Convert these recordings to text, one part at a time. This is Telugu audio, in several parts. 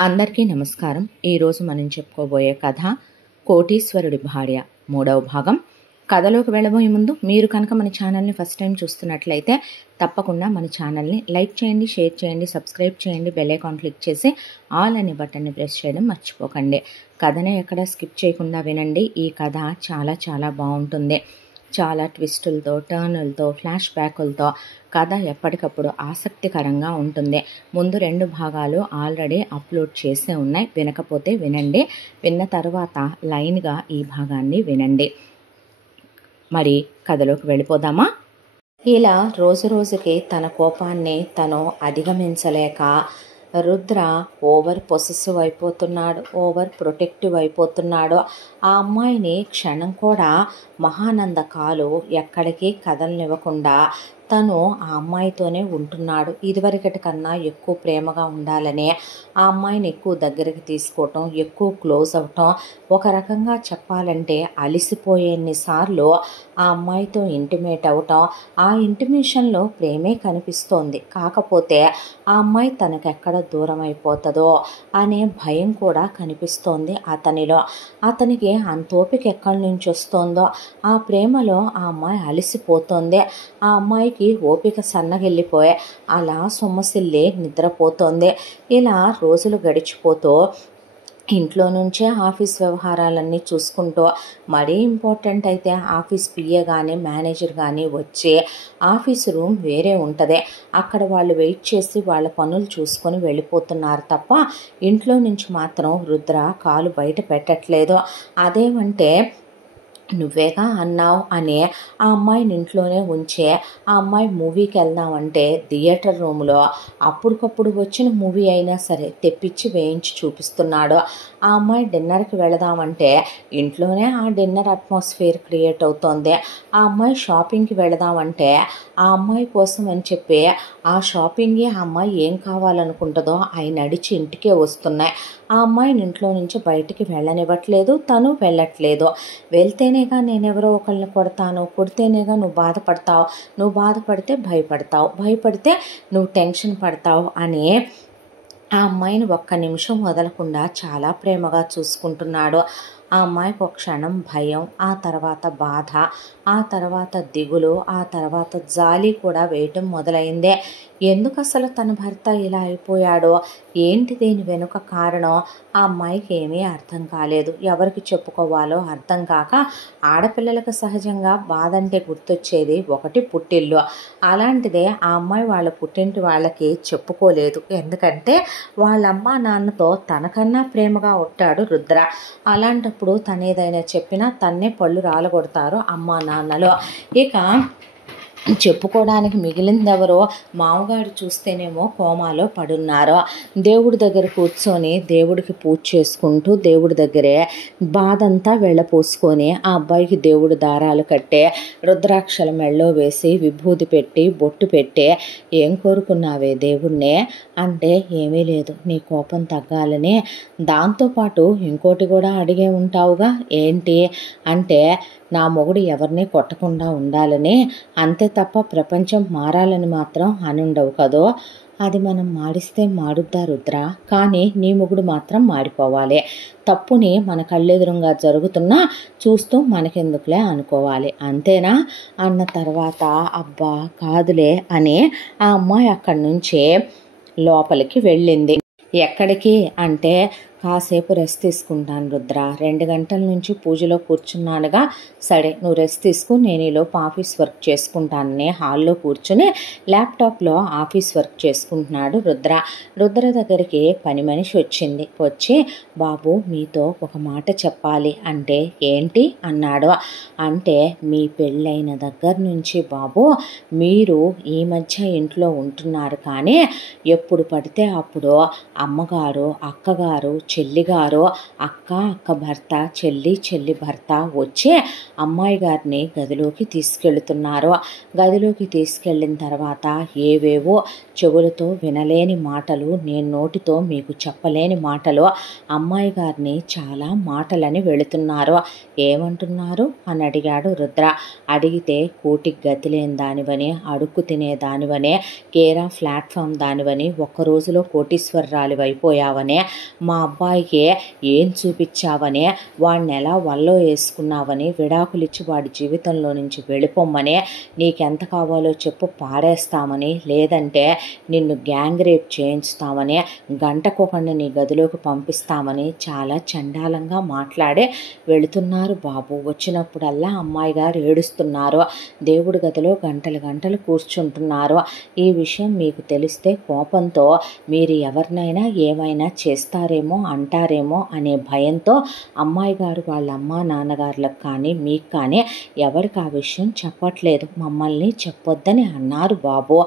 అందరికీ నమస్కారం. ఈరోజు మనం చెప్పుకోబోయే కథ కోటీశ్వరుడి భార్య 3వ భాగం. కథలోకి వెళ్ళబోయే ముందు మీరు కనుక మన ఛానల్ని ఫస్ట్ టైం చూస్తున్నట్లయితే తప్పకుండా మన ఛానల్ని లైక్ చేయండి, షేర్ చేయండి, సబ్స్క్రైబ్ చేయండి, బెల్ ఐకాన్ క్లిక్ చేసి ఆల్ అనే బటన్ని ప్రెస్ చేయడం మర్చిపోకండి. కథని ఎక్కడ స్కిప్ చేయకుండా వినండి. ఈ కథ చాలా చాలా బాగుంటుంది. చాలా ట్విస్టులతో, టర్నులతో, ఫ్లాష్ బ్యాకులతో కథ ఎప్పటికప్పుడు ఆసక్తికరంగా ఉంటుంది. ముందు 2 భాగాలు ఆల్రెడీ అప్లోడ్ చేసే ఉన్నాయి. వినకపోతే వినండి. విన్న తర్వాత లైన్గా ఈ భాగాన్ని వినండి. మరి కథలోకి వెళ్ళిపోదామా? ఇలా రోజు రోజుకి తన కోపాన్ని తను అధిగమించలేక రుద్ర ఓవర్ పొసెసివ్ అయిపోతున్నాడు, ఓవర్ ప్రొటెక్టివ్ అయిపోతున్నాడు. ఆ అమ్మాయిని క్షణం కూడా మహానంద కాలు ఎక్కడికి కదలనివ్వకుండా తను ఆ అమ్మాయితోనే ఉంటున్నాడు. ఇదివరకటి కన్నా ఎక్కువ ప్రేమగా ఉండాలని ఆ అమ్మాయిని ఎక్కువ దగ్గరికి తీసుకోవటం, ఎక్కువ క్లోజ్ అవటం, ఒక రకంగా చెప్పాలంటే అలిసిపోయేన్నిసార్లు ఆ అమ్మాయితో ఇంటిమేట్ అవటం. ఆ ఇంటిమేషన్లో ప్రేమే కనిపిస్తోంది. కాకపోతే ఆ అమ్మాయి తనకెక్కడ దూరం అయిపోతుందో అనే భయం కూడా కనిపిస్తోంది అతనిలో. అతనికి అంత ఓపిక ఎక్కడి నుంచి వస్తుందో, ఆ ప్రేమలో ఆ అమ్మాయి అలిసిపోతుంది. ఆ అమ్మాయికి ఓపిక సన్నగిల్లిపోయి అలా సొమ్మసిల్లి నిద్రపోతోంది. ఇలా రోజులు గడిచిపోతూ ఇంట్లో నుంచే ఆఫీస్ వ్యవహారాలన్నీ చూసుకుంటూ, మరీ ఇంపార్టెంట్ అయితే ఆఫీస్ పిఏ కానీ మేనేజర్ కానీ వచ్చి ఆఫీస్ రూమ్ వేరే ఉంటుంది, అక్కడ వాళ్ళు వెయిట్ చేసి వాళ్ళ పనులు చూసుకొని వెళ్ళిపోతున్నారు తప్ప ఇంట్లో నుంచి మాత్రం రుద్ర కాలు బయట పెట్టట్లేదు. అదేమంటే నువ్వేగా అన్నావు అని ఆ అమ్మాయిని ఇంట్లోనే ఉంచే ఆ అమ్మాయి మూవీకి వెళ్దామంటే థియేటర్ రూమ్లో అప్పటికప్పుడు వచ్చిన మూవీ అయినా సరే తెప్పించి వేయించి చూపిస్తున్నాడు. ఆ అమ్మాయి డిన్నర్కి వెళదామంటే ఇంట్లోనే ఆ డిన్నర్ అట్మాస్ఫియర్ క్రియేట్ అవుతోంది. ఆ అమ్మాయి షాపింగ్కి వెళదామంటే ఆ అమ్మాయి కోసం అని చెప్పి ఆ షాపింగ్కి ఆ అమ్మాయి ఏం కావాలనుకుంటుందో అవి నడిచి ఇంటికే వస్తున్నాయి. ఆ అమ్మాయిని ఇంట్లో నుంచి బయటికి వెళ్ళనివ్వట్లేదు, తను వెళ్ళట్లేదు. వెళ్తేనేగా నేనెవరో ఒకళ్ళని కొడతాను, కొడితేనేగా నువ్వు బాధపడతావు, నువ్వు బాధపడితే భయపడతావు, భయపడితే నువ్వు టెన్షన్ పడతావు అని ఆ అమ్మాయిని ఒక్క నిమిషం వదలకుండా చాలా ప్రేమగా చూసుకుంటున్నాడు. ఆ అమ్మాయికి ఒక క్షణం భయం, ఆ తర్వాత బాధ, ఆ తర్వాత దిగులు, ఆ తర్వాత జాలి కూడా వేయటం మొదలైందే. ఎందుకు అసలు తన భర్త ఇలా అయిపోయాడో, ఏంటి దీని వెనుక కారణం ఆ అమ్మాయికి ఏమీ అర్థం కాలేదు. ఎవరికి చెప్పుకోవాలో అర్థం కాక ఆడపిల్లలకు సహజంగా బాధ అంటే గుర్తొచ్చేది ఒకటి పుట్టిల్లు. అలాంటిదే ఆ అమ్మాయి వాళ్ళ పుట్టింటి వాళ్ళకి చెప్పుకోలేదు. ఎందుకంటే వాళ్ళ అమ్మ నాన్నతో తనకన్నా ప్రేమగా ఉంటాడు రుద్ర. అలాంటప్పుడు తనేదైనా చెప్పినా తన్నే పళ్ళు రాలగొడతారు అమ్మా నాన్నలో. ఇక చెప్పుకోవడానికి మిగిలిందెవరో మామగారు చూస్తేనేమో కోమాలో పడున్నారు. దేవుడి దగ్గర కూర్చొని దేవుడికి పూజ చేసుకుంటూ దేవుడి దగ్గరే బాధంతా వెళ్ళపోసుకొని ఆ అబ్బాయికి దేవుడు దారాలు కట్టే రుద్రాక్షల మెళ్ళో వేసి విభూది పెట్టి బొట్టు పెట్టి ఏం కోరుకున్నావే దేవుణ్ణే అంటే ఏమీ లేదు, నీ కోపం తగ్గాలని. దాంతోపాటు ఇంకోటి కూడా అడిగే ఉంటావుగా, ఏంటి అంటే నా మొగుడు ఎవరిని కొట్టకుండా ఉండాలని, అంతే తప్ప ప్రపంచం మారాలని మాత్రం అని ఉండవు కదో. అది మనం మాడిస్తే మారుద్దా రుద్ర, కానీ నీ మొగుడు మాత్రం మారిపోవాలి. తప్పుని మన కళ్ళెదురుగా జరుగుతున్నా చూస్తూ మనకెందుకులే అనుకోవాలి, అంతేనా అన్న తర్వాత అబ్బా కాదులే అని ఆ అమ్మాయి అక్కడి నుంచి లోపలికి వెళ్ళింది. ఎక్కడికి అంటే కాసేపు రెస్ట్ తీసుకుంటాను రుద్ర, 2 గంటల నుంచి పూజలో కూర్చున్నానుగా, సరే నువ్వు రెస్ట్ తీసుకో, నేను ఈలోపు ఆఫీస్ వర్క్ చేసుకుంటానని హాల్లో కూర్చుని ల్యాప్టాప్లో ఆఫీస్ వర్క్ చేసుకుంటున్నాడు రుద్ర. రుద్ర దగ్గరికి పని మనిషి వచ్చింది. వచ్చి బాబు మీతో ఒక మాట చెప్పాలి అంటే ఏంటి అన్నాడు. అంటే మీ పెళ్ళైన దగ్గర నుంచి బాబు మీరు ఈ మధ్య ఇంట్లో ఉంటున్నారు, కానీ ఎప్పుడు పడితే అప్పుడు అమ్మగారు అక్కగారు చెల్లిగారు, అక్క భర్త, చెల్లి భర్త వచ్చి అమ్మాయి గారిని గదిలోకి తీసుకెళ్తున్నారు. గదిలోకి తీసుకెళ్ళిన తర్వాత ఏవేవో చెవులతో వినలేని మాటలు, నేను నోటితో మీకు చెప్పలేని మాటలు, అమ్మాయి గారిని చాలా మాటలని వెళుతున్నారు. ఏమంటున్నారు అని అడిగాడు రుద్ర. అడిగితే కూటికి గతి లేని దానివని, అడుక్కు తినేదానివనే, కేరా ప్లాట్ఫామ్ దానివని, ఒక్క రోజులో కోటీశ్వరరాలు అయిపోయావనే, మా అబ్బాయికి ఏం చూపించావనే, వాడిని ఎలా వల్లో వేసుకున్నావని, విడాకులిచ్చి వాడి జీవితంలో నుంచి వెళ్ళిపోమ్మని, నీకెంత కావాలో చెప్పు పారేస్తామని, లేదంటే నిన్ను గ్యాంగ్ రేప్ చేయించుతామని, గంటకొకడిని నీ గదిలోకి పంపిస్తామని చాలా చండాలంగా మాట్లాడే వెళుతున్నారు బాబు. వచ్చినప్పుడల్లా అమ్మాయి గారు ఏడుస్తున్నారు. దేవుడి గదిలో గంటలు కూర్చుంటున్నారు. ఈ విషయం మీకు తెలిస్తే కోపంతో మీరు ఎవరినైనా ఏమైనా చేస్తారేమో అంటారేమో అనే భయంతో అమ్మాయి గారు వాళ్ళ అమ్మా నాన్నగారులకు కానీ మీకు కానీ ఎవరికి ఆ విషయం చెప్పట్లేదు. మమ్మల్ని చెప్పొద్దని అన్నారు బాబు.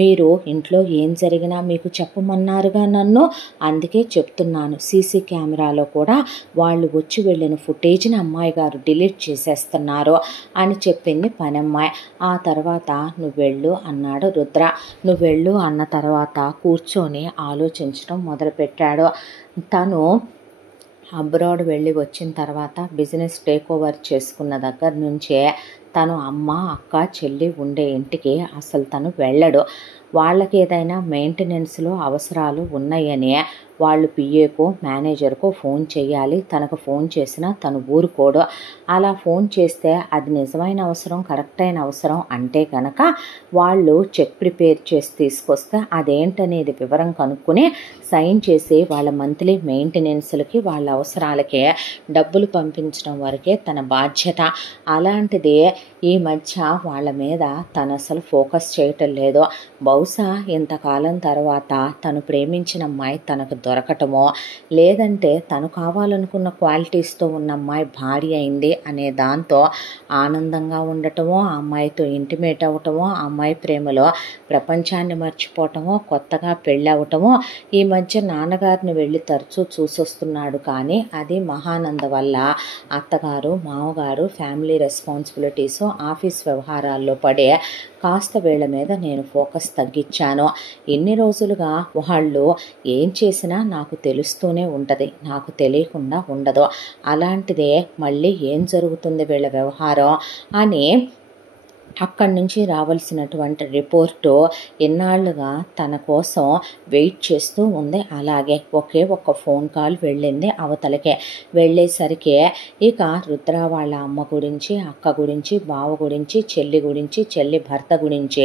మీరు ఇంట్లో ఏం జరిగినా మీకు చెప్పమన్నారుగా నన్ను, అందుకే చెప్తున్నాను. సీసీ కెమెరాలో కూడా వాళ్ళు వచ్చి వెళ్ళిన ఫుటేజ్ని అమ్మాయి గారు డిలీట్ చేసేస్తున్నారు అని చెప్పింది పనమ్మాయి. ఆ తర్వాత నువ్వెళ్ళు అన్నాడు రుద్ర. నువ్వెళ్ళు అన్న తర్వాత కూర్చొని ఆలోచించడం మొదలుపెట్టాడు. తను అబ్రాడ్ వెళ్ళి వచ్చిన తర్వాత బిజినెస్ టేక్ ఓవర్ చేసుకున్న దగ్గర నుంచే తను అమ్మ అక్క చెల్లి ఉండే ఇంటికి అసలు తను వెళ్ళడు. వాళ్ళకి ఏదైనా మెయింటెనెన్స్లో అవసరాలు ఉన్నాయని వాళ్ళు పిఏకో మేనేజర్కో ఫోన్ చేయాలి. తనకు ఫోన్ చేసినా తను ఊరుకోడు. అలా ఫోన్ చేస్తే అది నిజమైన అవసరం, కరెక్ట్ అయిన అవసరం అంటే కనుక వాళ్ళు చెక్ ప్రిపేర్ చేసి తీసుకొస్తే అదేంటనేది వివరం కనుక్కొని సైన్ చేసి వాళ్ళ మంత్లీ మెయింటెనెన్స్లకి వాళ్ళ అవసరాలకే డబ్బులు పంపించడం వరకే తన బాధ్యత. అలాంటిది ఈ మధ్య వాళ్ళ మీద తను అసలు ఫోకస్ చేయటం లేదు. బహుశా ఇంతకాలం తర్వాత తను ప్రేమించిన అమ్మాయి తనకు దొరకటమో, లేదంటే తను కావాలనుకున్న క్వాలిటీస్తో ఉన్న అమ్మాయి భార్య అయింది అనే దాంతో ఆనందంగా ఉండటమో, ఆ అమ్మాయితో ఇంటిమేట్ అవ్వటమో, ఆ అమ్మాయి ప్రేమలో ప్రపంచాన్ని మర్చిపోవటమో, కొత్తగా పెళ్ళి అవ్వటమో, ఈ మధ్య నాన్నగారిని వెళ్ళి తరచూ చూసొస్తున్నాడు. కానీ అది మహానంద వల్ల అత్తగారు మామగారు ఫ్యామిలీ రెస్పాన్సిబిలిటీస్ ఆఫీస్ వ్యవహారాల్లో పడే కాస్త వీళ్ళ మీద నేను ఫోకస్ తగ్గించాను. ఎన్ని రోజులుగా వాళ్ళు ఏం చేసినా నాకు తెలుస్తూనే ఉంటుంది, నాకు తెలియకుండా ఉండదు. అలాంటిదే మళ్ళీ ఏం జరుగుతుంది వీళ్ళ వ్యవహారం అని అక్కడి నుంచి రావాల్సినటువంటి రిపోర్టు ఎన్నాళ్ళుగా తన కోసం వెయిట్ చేస్తూ ఉంది. అలాగే ఒక్క ఫోన్ కాల్ వెళ్ళింది అవతలకే. వెళ్ళేసరికి ఇక రుద్ర వాళ్ళ అమ్మ గురించి, అక్క గురించి, బావ గురించి, చెల్లి గురించి, చెల్లి భర్త గురించి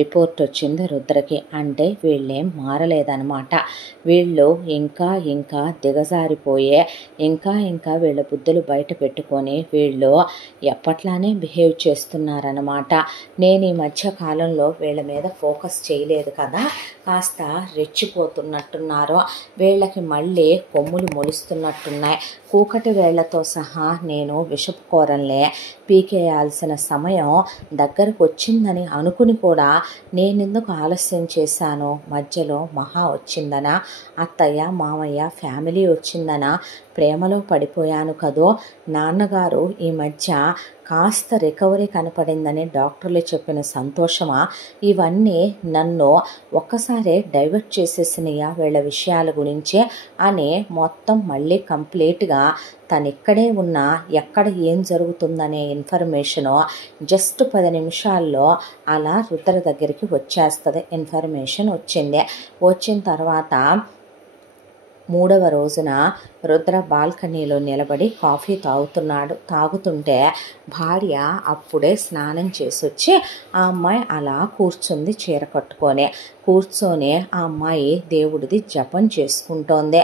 రిపోర్ట్ వచ్చింది రుద్రకి. అంటే వీళ్ళేం మారలేదన్నమాట. వీళ్ళు ఇంకా దిగజారిపోయే, ఇంకా వీళ్ళ బుద్ధులు బయట పెట్టుకొని వీళ్ళు ఎప్పట్లానే బిహేవ్ చేస్తున్నారన్నమాట. నేను ఈ మధ్య కాలంలో వీళ్ళ మీద ఫోకస్ చేయలేదు కదా, కాస్త రెచ్చిపోతున్నట్టున్నారు. వీళ్ళకి మళ్ళీ కొమ్ములు మొలుస్తున్నట్టున్నాయి. కూకటి వేళ్లతో సహా నేను విషపు కూరల్నే పీకేయాల్సిన సమయం దగ్గరకు వచ్చిందని అనుకుని కూడా నేనెందుకు ఆలస్యం చేశాను? మధ్యలో మహా వచ్చిందనా, అత్తయ్య మామయ్య ఫ్యామిలీ వచ్చిందనా, ప్రేమలో పడిపోయాను కదో. నాన్నగారు ఈ మధ్య కాస్త రికవరీ కనపడిందని డాక్టర్లు చెప్పిన సంతోషమా, ఇవన్నీ నన్ను ఒక్కసారే డైవర్ట్ చేసేసినయా వీళ్ళ విషయాల గురించే అని మొత్తం మళ్ళీ కంప్లీట్గా తను ఇక్కడే ఉన్నా ఎక్కడ ఏం జరుగుతుందనే ఇన్ఫర్మేషను జస్ట్ 10 నిమిషాల్లో అలా రుద్ర దగ్గరికి వచ్చేస్తుంది. ఇన్ఫర్మేషన్ వచ్చింది. వచ్చిన తర్వాత 3వ రోజున రుద్ర బాల్కనీలో నిలబడి కాఫీ తాగుతుంటే భార్య అప్పుడే స్నానం చేసి వచ్చి ఆ అమ్మాయి అలా కూర్చుంది చీర కట్టుకొని. కూర్చొని ఆ అమ్మాయి దేవుడిది జపం చేసుకుంటోంది.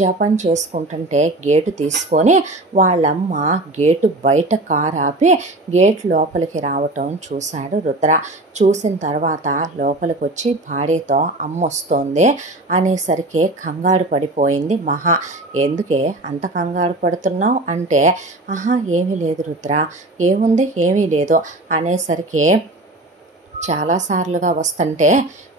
జపం చేసుకుంటుంటే గేటు తీసుకొని వాళ్ళమ్మ గేటు బయట కారు ఆపి గేట్ లోపలికి రావటం చూశాడు రుద్ర. చూసిన తర్వాత లోపలికి వచ్చి భార్యతో అమ్మ వస్తోంది అనేసరికి కంగారు పడిపోయింది మహా. ఎందుకే అంత కంగారు పడుతున్నావు అంటే, ఏమీ లేదు రుద్ర, ఏముంది ఏమీ లేదు అనేసరికి చాలాసార్లుగా వస్తుంటే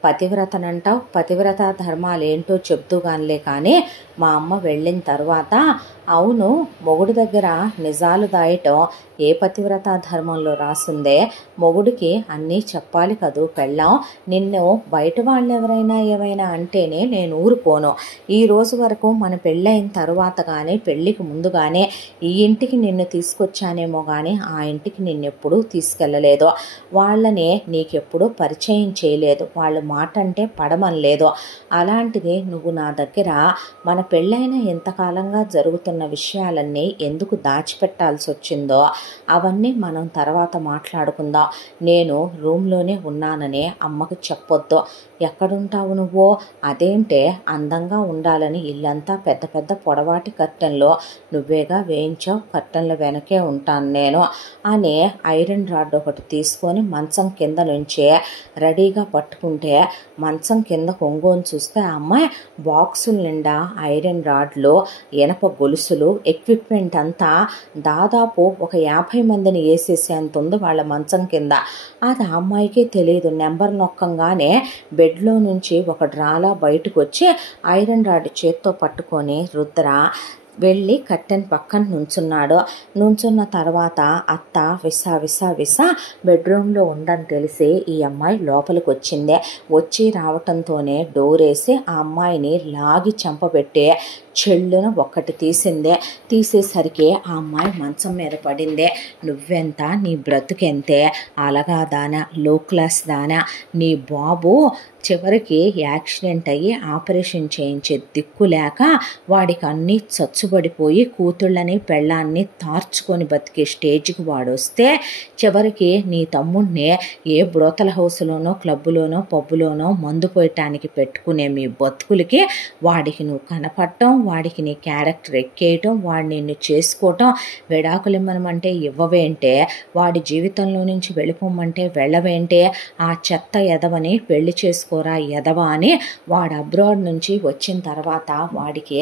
పతివ్రతనంటావు, పతివ్రత ధర్మాలు ఏంటో చెప్తూగానిలే కానీ మా అమ్మ వెళ్ళిన తర్వాత అవును మొగుడు దగ్గర నిజాలు దాయటం ఏ పతివ్రత ధర్మంలో రాసుందే? మొగుడికి అన్నీ చెప్పాలి కదూ పెళ్ళాం. నిన్ను బయట వాళ్ళు ఎవరైనా ఏమైనా అంటేనే నేను ఊరుకోను. ఈ రోజు వరకు మన పెళ్ళైన తర్వాత కానీ పెళ్ళికి ముందు కానీ ఈ ఇంటికి నిన్ను తీసుకొచ్చానేమో కానీ ఆ ఇంటికి నిన్నెప్పుడూ తీసుకెళ్ళలేదు. వాళ్ళని నీకెప్పుడూ పరిచయం చేయలేదు. వాళ్ళు మాట అంటే పడమనలేదు. అలాంటిది నువ్వు నా దగ్గర మన పెళ్ళైన ఎంతకాలంగా జరుగుతున్న విషయాలన్నీ ఎందుకు దాచిపెట్టాల్సి వచ్చిందో అవన్నీ మనం తర్వాత మాట్లాడుకుందాం. నేను రూమ్లోనే ఉన్నాననే అమ్మకు చెప్పొద్దు. ఎక్కడుంటావు నువ్వు? అదేంటే అందంగా ఉండాలని ఇల్లంతా పెద్ద పెద్ద పొడవాటి కర్టెన్లో నువ్వేగా వేయించావు, కర్టెన్ల వెనకే ఉంటాను నేను అని ఐరన్ రాడ్ ఒకటి తీసుకొని మంచం కింద నుంచే రెడీగా పట్టుకుంటే మంచం కింద కొంగోని చూస్తే ఆ అమ్మాయి బాక్సుల నిండా ఐరన్ రాడ్లు, ఇనప గొలుసులు, ఎక్విప్మెంట్ అంతా దాదాపు ఒక 50 మందిని వేసేసేంత ఉంది వాళ్ళ మంచం కింద. అది ఆ అమ్మాయికే తెలియదు. నెంబర్ నొక్కంగానే బెడ్లో నుంచి ఒక డ్రాలా బయటకు వచ్చి ఐరన్ రాడ్ చేత్తో పట్టుకొని రుద్ర వెళ్ళి కర్టెన్ పక్కన నుంచున్న తర్వాత అత్త విసా విసా విసా బెడ్రూమ్లో ఉందని తెలిసి ఈ అమ్మాయి లోపలికి వచ్చిందే. వచ్చి రావటంతోనే డోర్ వేసి ఆ అమ్మాయిని లాగి చంపబెట్టి చెల్లున ఒక్కటి తీసేసరికి ఆ అమ్మాయి మంచం మీద పడిందే. నువ్వెంత, నీ బ్రతుకెంతే, అలగా దానా, లో క్లాస్ దానా, నీ బాబు చివరికి యాక్సిడెంట్ అయ్యి ఆపరేషన్ చేయించే దిక్కు లేక వాడికి అన్నీ చచ్చుబడిపోయి కూతుళ్ళని పెళ్ళాన్ని తార్చుకొని బతికే స్టేజ్కి వాడు వస్తే చివరికి నీ తమ్ముడిని ఏ బ్రోతల హౌస్లోనో క్లబ్బులోనో పబ్బులోనో మందు పోయటానికి పెట్టుకునే మీ బతుకులకి వాడికి నువ్వు కనపడటం, వాడికి నీ క్యారెక్టర్ ఎక్కేయటం, వాడు నిన్ను చేసుకోవటం, విడాకులు ఇమ్మనమంటే ఇవ్వవేంటే, వాడి జీవితంలో నుంచి వెళ్ళిపోమంటే వెళ్ళవేంటే, ఆ చెత్త ఎదవని పెళ్లి చేసుకోరా ఎదవ అని వాడు అబ్రాడ్ నుంచి వచ్చిన తర్వాత వాడికి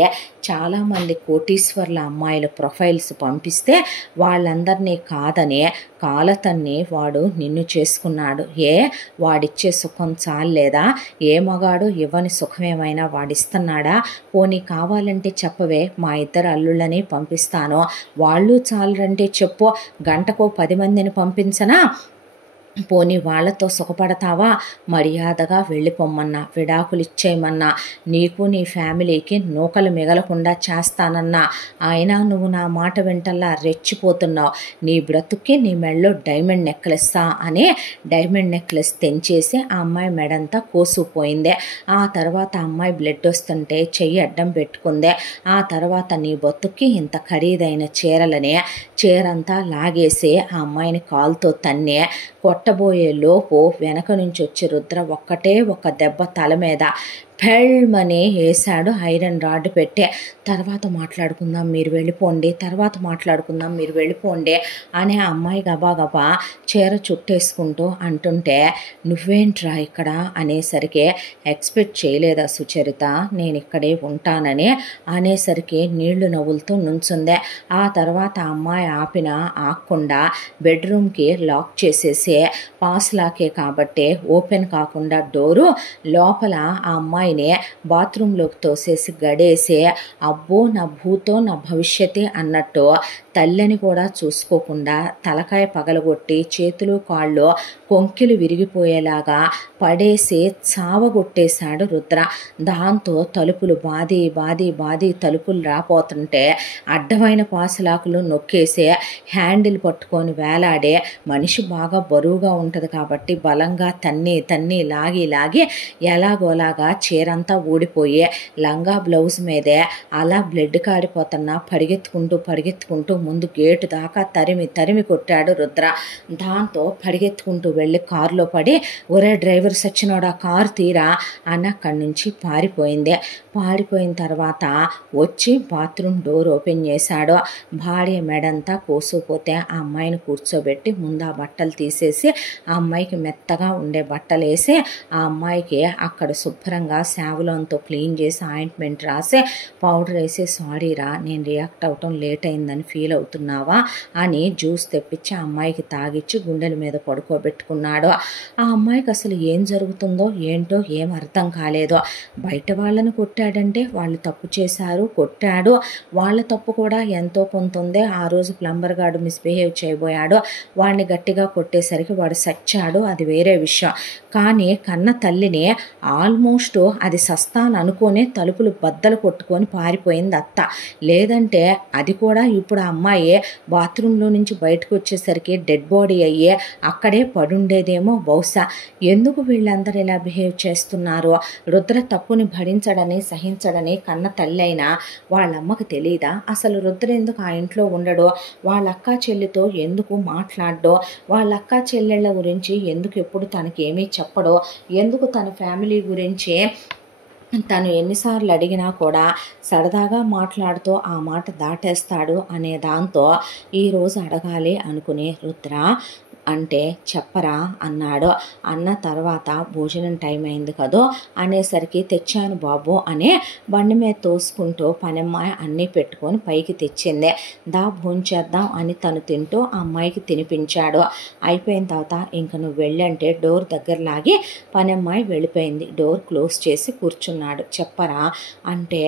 చాలామంది కోటీశ్వర్ల అమ్మాయిల ప్రొఫైల్స్ పంపిస్తే వాళ్ళందరినీ కాదని కాలతన్ని వాడు నిన్ను చేసుకున్నాడు. వాడిచ్చే సుఖం చాలేదా? ఏ మగాడు ఇవ్వని సుఖమేమైనా వాడిస్తున్నాడా? పోనీ కావాలంటే చెప్పవే, మా ఇద్దరు అల్లుళ్ళని పంపిస్తాను, వాళ్ళు చాలరంటే చెప్పు, గంటకో 10 మందిని పంపించనా? పోనీ వాళ్ళతో సుఖపడతావా? మర్యాదగా వెళ్ళిపోమ్మన్నా, విడాకులు ఇచ్చేయమన్నా, నీకు నీ ఫ్యామిలీకి నూకలు మిగలకుండా చేస్తానన్నా, అయినా నువ్వు నా మాట వెంటల్లా రెచ్చిపోతున్నావు. నీ బ్రతుక్కి నీ మెడలో డైమండ్ నెక్లెస్సా అని డైమండ్ నెక్లెస్ తెంచేసి ఆ అమ్మాయి మెడంతా కోసుకుపోయిందే. ఆ తర్వాత ఆ అమ్మాయి బ్లడ్ వస్తుంటే చెయ్యి అడ్డం పెట్టుకుందే. ఆ తర్వాత నీ బతుక్కి ఇంత ఖరీదైన చీరంతా లాగేసి ఆ అమ్మాయిని కాలుతో తన్నే కొట్టబోయే లోపు వెనక నుంచి వచ్చి రుద్ర ఒక్కటే ఒక దెబ్బ తల మీద పెళ్ళమని వేశాడు ఐరన్ రాడ్ పెట్టే. తర్వాత మాట్లాడుకుందాం మీరు వెళ్ళిపోండి అని ఆ అమ్మాయి గబా చీర చుట్టేసుకుంటూ అంటుంటే నువ్వేంట్రా ఇక్కడ అనేసరికి ఎక్స్పెక్ట్ చేయలేదా సుచరిత నేను ఇక్కడే ఉంటానని అనేసరికి నీళ్లు నవ్వులతో నుంచుందే. ఆ తర్వాత ఆ అమ్మాయి ఆగకుండా బెడ్రూమ్కి లాక్ చేసేసి పాస్ లాకే కాబట్టి ఓపెన్ కాకుండా డోరు లోపల ఆ అమ్మాయిని బాత్రూంలోకి తోసేసి గడేసి అబ్బో నా భూతో నా భవిష్యత్తే అన్నట్టు తల్లిని కూడా చూసుకోకుండా తలకాయ పగలగొట్టి చేతులు కాళ్ళు కొంకిలు విరిగిపోయేలాగా పడేసి చావగొట్టేశాడు రుద్ర. దాంతో తలుపులు బాది తలుపులు రాపోతుంటే అడ్డమైన పాసులాకులు నొక్కేసి హ్యాండిల్ పట్టుకొని వేలాడే మనిషి బాగా బరువుగా ఉంటుంది కాబట్టి బలంగా తన్ని లాగి ఎలాగోలాగా చీరంతా ఊడిపోయి లంగా బ్లౌజ్ మీదే అలా బ్లడ్ కారిపోతున్నా పరిగెత్తుకుంటూ ముందు గేటు దాకా తరిమి కొట్టాడు రుద్ర. దాంతో పరిగెత్తుకుంటూ వెళ్ళి కారులో పడి ఒరే డ్రైవర్ సచ్చినోడా కారు తీరా అని అక్కడి నుంచి పారిపోయిన తర్వాత వచ్చి బాత్రూమ్ డోర్ ఓపెన్ చేశాడు. భార్య మెడంతా కోసుకుపోతే ఆ అమ్మాయిని కూర్చోబెట్టి ముందు ఆ బట్టలు తీసేసి ఆ అమ్మాయికి మెత్తగా ఉండే బట్టలు వేసి ఆ అమ్మాయికి అక్కడ శుభ్రంగా శావలంతో క్లీన్ చేసి ఆయింట్మెంట్ రాసి పౌడర్ వేసి సారీ రా నేను రియాక్ట్ అవటం లేట్ అయిందని ఫీల్ అవుతున్నావా అని జ్యూస్ తెప్పించి ఆ అమ్మాయికి తాగిచ్చి గుండెల మీద పడుకోబెట్టుకున్నాడు. ఆ అమ్మాయికి అసలు ఏం జరుగుతుందో ఏంటో ఏం అర్థం కాలేదు. బయట వాళ్ళని కొట్టాడంటే వాళ్ళు తప్పు చేశారు, కొట్టాడు, వాళ్ళ తప్పు కూడా ఎంతో కొంత ఉంది. ఆ రోజు ప్లంబర్ గార్డు మిస్బిహేవ్ చేయబోయాడు, వాడిని గట్టిగా కొట్టేసరికి వాడు సచ్చాడు, అది వేరే విషయం. కానీ కన్న తల్లిని ఆల్మోస్ట్ అది సస్తాను అనుకునే తలుపులు బద్దలు కొట్టుకొని పారిపోయింది అత్త. లేదంటే అది కూడా ఇప్పుడు ఆ అమ్మాయి బాత్రూంలో నుంచి బయటకు వచ్చేసరికి డెడ్ బాడీ అయ్యే అక్కడే పడుండేదేమో బహుశా. ఎందుకు వీళ్ళందరూ ఇలా బిహేవ్ చేస్తున్నారు? రుద్ర తప్పుని భరించడని సహించడని కన్న తల్లి అయినా వాళ్ళమ్మకు తెలీదా? అసలు రుద్ర ఎందుకు ఆ ఇంట్లో ఉండడో, వాళ్ళ అక్క చెల్లితో ఎందుకు మాట్లాడడో, వాళ్ళ అక్క చెల్లెళ్ళ గురించి ఎందుకు ఎప్పుడు తనకేమీ చెప్పడో, ఎందుకు తన ఫ్యామిలీ గురించి తను ఎన్నిసార్లు అడిగినా కూడా సరదాగా మాట్లాడుతూ ఆ మాట దాటేస్తాడు అనే దాంతో ఈరోజు అడగాలి అనుకునే రుద్ర అంటే చెప్పరా అన్నాడు. అన్న తర్వాత భోజనం టైం అయింది కదో అనేసరికి తెచ్చాను బాబు అని బండి మీద తోసుకుంటూ పనమ్మాయి అన్నీ పెట్టుకొని పైకి తెచ్చింది. దా భోంచేద్దాం అని తను తింటూ ఆ అమ్మాయికి తినిపించాడు. అయిపోయిన తర్వాత ఇంక నువ్వు వెళ్ళంటే డోర్ దగ్గర లాగి పనమ్మాయి వెళ్ళిపోయింది. డోర్ క్లోజ్ చేసి కూర్చున్నాడు. చెప్పరా అంటే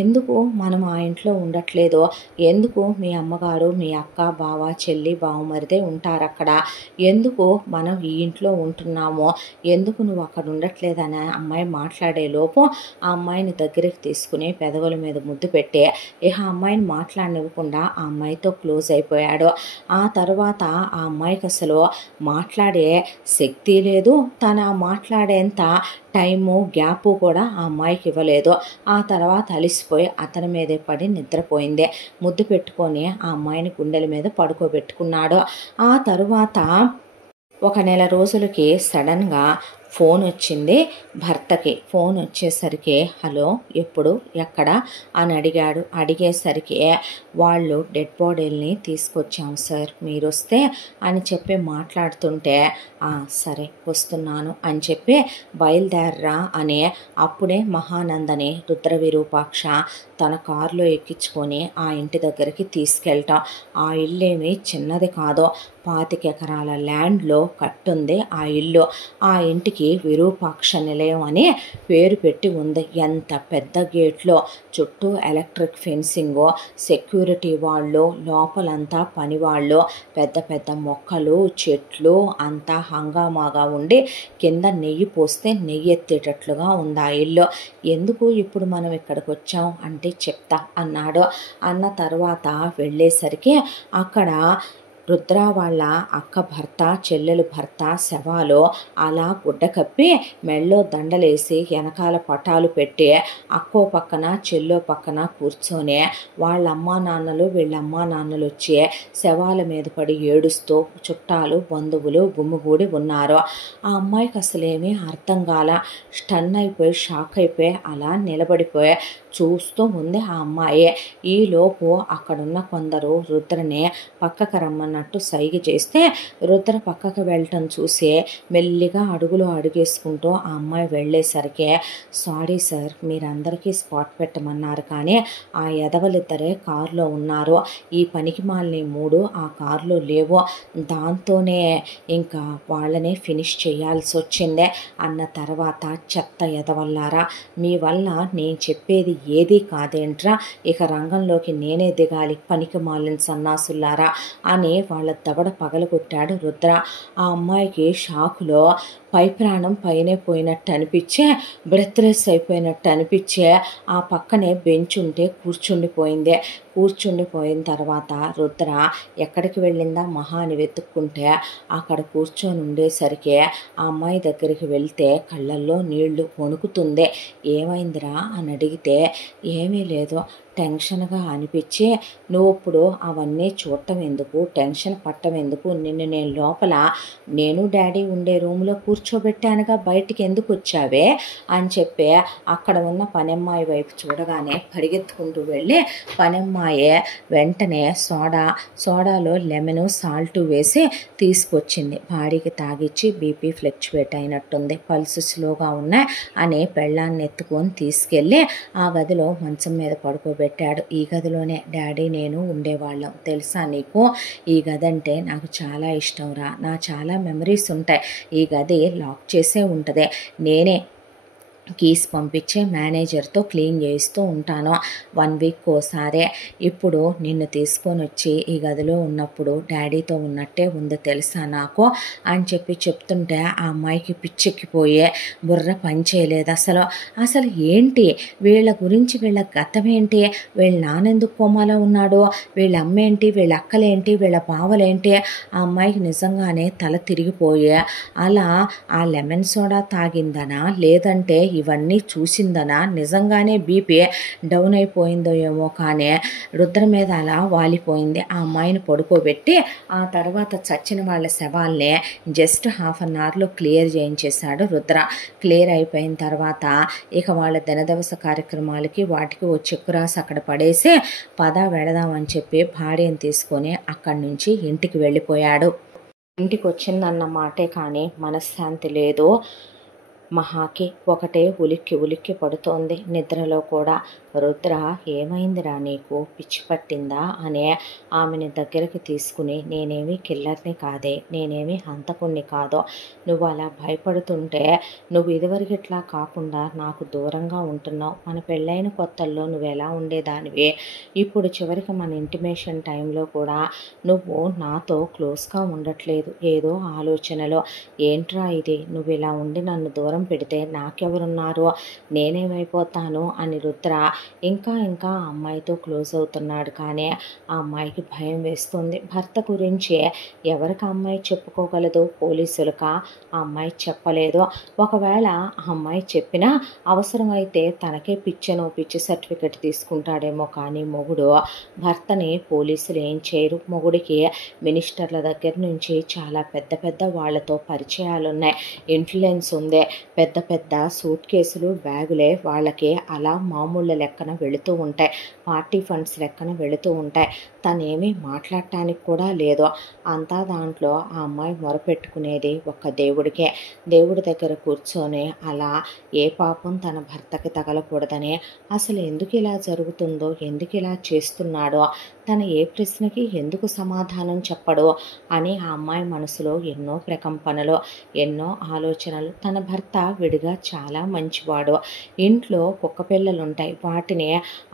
ఎందుకు మనం ఆ ఇంట్లో ఉండట్లేదో, ఎందుకు మీ అమ్మగారు మీ అక్క బావ చెల్లి బావమరిదే ఉంటారు అక్కడ, ఎందుకు మనం ఈ ఇంట్లో ఉంటున్నామో, ఎందుకు నువ్వు అక్కడ ఉండట్లేదని అమ్మాయి మాట్లాడే లోపు ఆ అమ్మాయిని దగ్గరికి తీసుకుని పెదవుల మీద ముద్దు పెట్టి ఇక ఆ అమ్మాయిని మాట్లాడనివ్వకుండా ఆ అమ్మాయితో క్లోజ్ అయిపోయాడు. ఆ తర్వాత ఆ అమ్మాయికి అసలు మాట్లాడే శక్తి లేదు, తన మాట్లాడేంత టైము గ్యాపు కూడా ఆ అమ్మాయికి ఇవ్వలేదు. ఆ తర్వాత అలిసిపోయి అతని మీదే పడి నిద్రపోయింది. ముద్దు పెట్టుకొని ఆ అమ్మాయిని గుండెల మీద పడుకోబెట్టుకున్నాడు. ఆ తరువాత ఒక నెల రోజులకి సడన్గా ఫోన్ వచ్చింది భర్తకి. ఫోన్ వచ్చేసరికి హలో ఎప్పుడు ఎక్కడ అని అడిగాడు. అడిగేసరికి వాళ్ళు డెడ్ బాడీల్ని తీసుకొచ్చాం సార్, మీరు వస్తే అని చెప్పి మాట్లాడుతుంటే సరే వస్తున్నాను అని చెప్పి బయలుదేరరా అని అప్పుడే మహానందని రుద్ర విరూపాక్ష తన కారులో ఎక్కించుకొని ఆ ఇంటి దగ్గరికి తీసుకెళ్ళటం. ఆ ఇల్లేమి చిన్నది కాదు, 25 ఎకరాల ల్యాండ్లో కట్టుంది ఆ ఇల్లు. ఆ ఇంటికి విరూపాక్ష నిలయం అని పేరు పెట్టి ఉంది. ఎంత పెద్ద గేట్లో, చుట్టూ ఎలక్ట్రిక్ ఫెన్సింగు, సెక్యూరిటీ వాళ్ళు, లోపలంతా పని వాళ్ళు, పెద్ద పెద్ద మొక్కలు చెట్లు అంతా హంగామాగా ఉండి కింద నెయ్యి పోస్తే నెయ్యి ఎత్తేటట్లుగా ఉంది ఆ ఇల్లు. ఎందుకు ఇప్పుడు మనం ఇక్కడికి వచ్చాం అంటే చెప్తా అన్నాడు. అన్న తర్వాత వెళ్ళేసరికి అక్కడ రుద్ర వాళ్ళ అక్క భర్త చెల్లెలు భర్త శవాలు అలా గుడ్డ కప్పి మెళ్ళో దండలేసి వెనకాల పటాలు పెట్టి అక్కో పక్కన చెల్లో పక్కన కూర్చొని వాళ్ళ అమ్మా నాన్నలు వీళ్ళ అమ్మా నాన్నలు వచ్చి శవాల మీద పడి ఏడుస్తూ చుట్టాలు బంధువులు గుమ్మిగూడి ఉన్నారు. ఆ అమ్మాయికి అసలేమీ అర్థం కాల, స్టన్ అయిపోయి షాక్ అయిపోయి అలా నిలబడిపోయి చూస్తూ ఉంది ఆ అమ్మాయి. ఈలోపు అక్కడున్న కొందరు రుద్రని పక్కకు రమ్మన్నట్టు సైగ చేస్తే రుద్ర పక్కకు వెళ్ళటం చూసి మెల్లిగా అడుగులు అడుగేసుకుంటూ ఆ అమ్మాయి వెళ్ళేసరికి సారీ సార్, మీరందరికీ స్పాట్ పెట్టమన్నారు కానీ ఆ ఎదవలిద్దరే కారులో ఉన్నారు, ఈ పనికి మాలిని 3 ఆ కారులో లేవు, దాంతోనే ఇంకా వాళ్ళనే ఫినిష్ చేయాల్సి వచ్చిందే అన్న తర్వాత చెత్త ఎదవల్లారా, మీ వల్ల నేను చెప్పేది ఏదీ కాదేంట్రా, ఇక రంగంలోకి నేనే దిగాలి పనికి మాలిన సన్నాసుల్లారా అని వాళ్ళ దవడ పగలగొట్టాడు రుద్ర. ఆ అమ్మాయికి షాకులో పై ప్రాణం పైనే పోయినట్టు అనిపించే, బ్రెత్లెస్ అయిపోయినట్టు అనిపించే ఆ పక్కనే బెంచ్ ఉంటే కూర్చుండిపోయింది. కూర్చుండిపోయిన తర్వాత రుద్ర ఎక్కడికి వెళ్ళిందా మహా అని వెతుక్కుంటే అక్కడ కూర్చొని ఉండేసరికి ఆ అమ్మాయి దగ్గరికి వెళ్తే కళ్ళల్లో నీళ్లు వణుకుతుంది. ఏమైందిరా అని అడిగితే ఏమీ లేదు, టెన్షన్గా అనిపించి, నువ్వు ఇప్పుడు అవన్నీ చూడటం ఎందుకు, టెన్షన్ పట్టం ఎందుకు, నిన్ను నేను లోపల నేను డాడీ ఉండే రూమ్లో కూర్చోబెట్టానుగా, బయటికి ఎందుకు వచ్చావే అని చెప్పి అక్కడ ఉన్న పనమ్మాయి వైపు చూడగానే పరిగెత్తుకుంటూ వెళ్ళి పనమ్మాయే వెంటనే సోడాలో లెమను సాల్ట్ వేసి తీసుకొచ్చింది. భార్యకి తాగిచ్చి బీపీ ఫ్లక్చువేట్ అయినట్టుంది, పల్స్ స్లోగా ఉన్నాయి అని పెళ్ళాన్ని ఎత్తుకొని తీసుకెళ్ళి ఆ గదిలో మంచం మీద పడుకోబెట్టాడు. ఈ గదిలోనే డాడీ నేను ఉండేవాళ్ళం, తెలుసా నీకు? ఈ గది అంటే నాకు చాలా ఇష్టం రా, నా చాలా మెమరీస్ ఉంటాయి. ఈ గది లాక్ చేసే ఉంటుంది, నేనే కీస్ పంపించే మేనేజర్తో క్లీన్ చేయిస్తూ ఉంటాను 1 వీక్ ఓసారే. ఇప్పుడు నిన్ను తీసుకొని వచ్చి ఈ గదిలో ఉన్నప్పుడు డాడీతో ఉన్నట్టే ఉంది తెలుసా నాకు అని చెప్తుంటే ఆ అమ్మాయికి పిచ్చెక్కిపోయే, బుర్ర పని చేయలేదు. అసలు ఏంటి వీళ్ళ గురించి, వీళ్ళ గతం ఏంటి, వీళ్ళ నాన్నెందుకు కోమాలో ఉన్నాడు, వీళ్ళ అమ్మేంటి, వీళ్ళ అక్కలేంటి, వీళ్ళ బావలేంటి? ఆ అమ్మాయికి నిజంగానే తల తిరిగిపోయే, అలా ఆ లెమన్ సోడా తాగిందనా లేదంటే ఇవన్నీ చూసిందనా, నిజంగానే బీపీ డౌన్ అయిపోయిందో ఏమో కానీ రుద్ర మీద అలా వాలిపోయింది. ఆ అమ్మాయిని పడుకోబెట్టి ఆ తర్వాత చచ్చిన వాళ్ళ శవాల్ని జస్ట్ ½ అన్ అవర్లో క్లియర్ చేయించేశాడు రుద్ర. క్లియర్ అయిపోయిన తర్వాత ఇక వాళ్ళ దినదవస కార్యక్రమాలకి వాటికి ఓ చెక్కు రాసి అక్కడ పడేసి పద వెళదామని చెప్పి భార్యను తీసుకొని అక్కడి నుంచి ఇంటికి వెళ్ళిపోయాడు. ఇంటికి వచ్చిందన్న మాటే కానీ మనశ్శాంతి లేదు మహాకి. ఒకటే ఉలిక్కి పడుతోంది నిద్రలో కూడా. రుద్ర ఏమైందిరా నీకు, పిచ్చి పట్టిందా అని ఆమెని దగ్గరికి తీసుకుని, నేనేమి కిల్లర్ని కాదే, నేనేమి హంతకుణ్ణి కాదో, నువ్వు అలా భయపడుతుంటే నువ్వు ఇదివరకు ఇట్లా కాకుండా నాకు దూరంగా ఉంటున్నావు. మన పెళ్ళైన కొత్తల్లో నువ్వు ఎలా ఉండేదానివి, ఇప్పుడు చివరికి మన ఇంటిమేషన్ టైంలో కూడా నువ్వు నాతో క్లోజ్గా ఉండట్లేదు, ఏదో ఆలోచనలో. ఏంట్రా ఇది, నువ్వు ఇలా ఉండి నన్ను దూరం పెడితే నాకెవరున్నారు, నేనేమైపోతాను అని రుద్ర ఇంకా ఆ అమ్మాయితో క్లోజ్ అవుతున్నాడు. కానీ ఆ అమ్మాయికి భయం వేస్తుంది. భర్త గురించి ఎవరికి ఆ అమ్మాయి చెప్పుకోగలదు? పోలీసులకా? ఆ అమ్మాయి చెప్పలేదు. ఒకవేళ ఆ అమ్మాయి చెప్పినా అవసరమైతే తనకే పిచ్చి సర్టిఫికెట్ తీసుకుంటాడేమో. కానీ మొగుడు భర్తని పోలీసులు ఏం చేయరు. మొగుడికి మినిస్టర్ల దగ్గర నుంచి చాలా పెద్ద వాళ్ళతో పరిచయాలున్నాయి, ఇన్ఫ్లుయెన్స్ ఉంది. పెద్ద సూట్ కేసులు బ్యాగులే వాళ్ళకి అలా మామూళ్ళ లెక్కన వెళుతూ ఉంటాయి, పార్టీ ఫండ్స్ లెక్కన వెళుతూ ఉంటాయి. తనేమీ మాట్లాడటానికి కూడా లేదు. అంతా దాంట్లో ఆ అమ్మాయి మొరపెట్టుకునేది ఒక్క దేవుడికే. దేవుడి దగ్గర కూర్చొని అలా ఏ పాపం తన భర్తకి తగలకూడదని, అసలు ఎందుకు ఇలా జరుగుతుందో, ఎందుకు ఇలా చేస్తున్నాడో, తన ఏ ప్రశ్నకి ఎందుకు సమాధానం చెప్పడో అని ఆ అమ్మాయి మనసులో ఎన్నో ప్రకంపనలు, ఎన్నో ఆలోచనలు. తన భర్త విడిగా చాలా మంచివాడు. ఇంట్లో కుక్క పిల్లలుంటాయి, వాటిని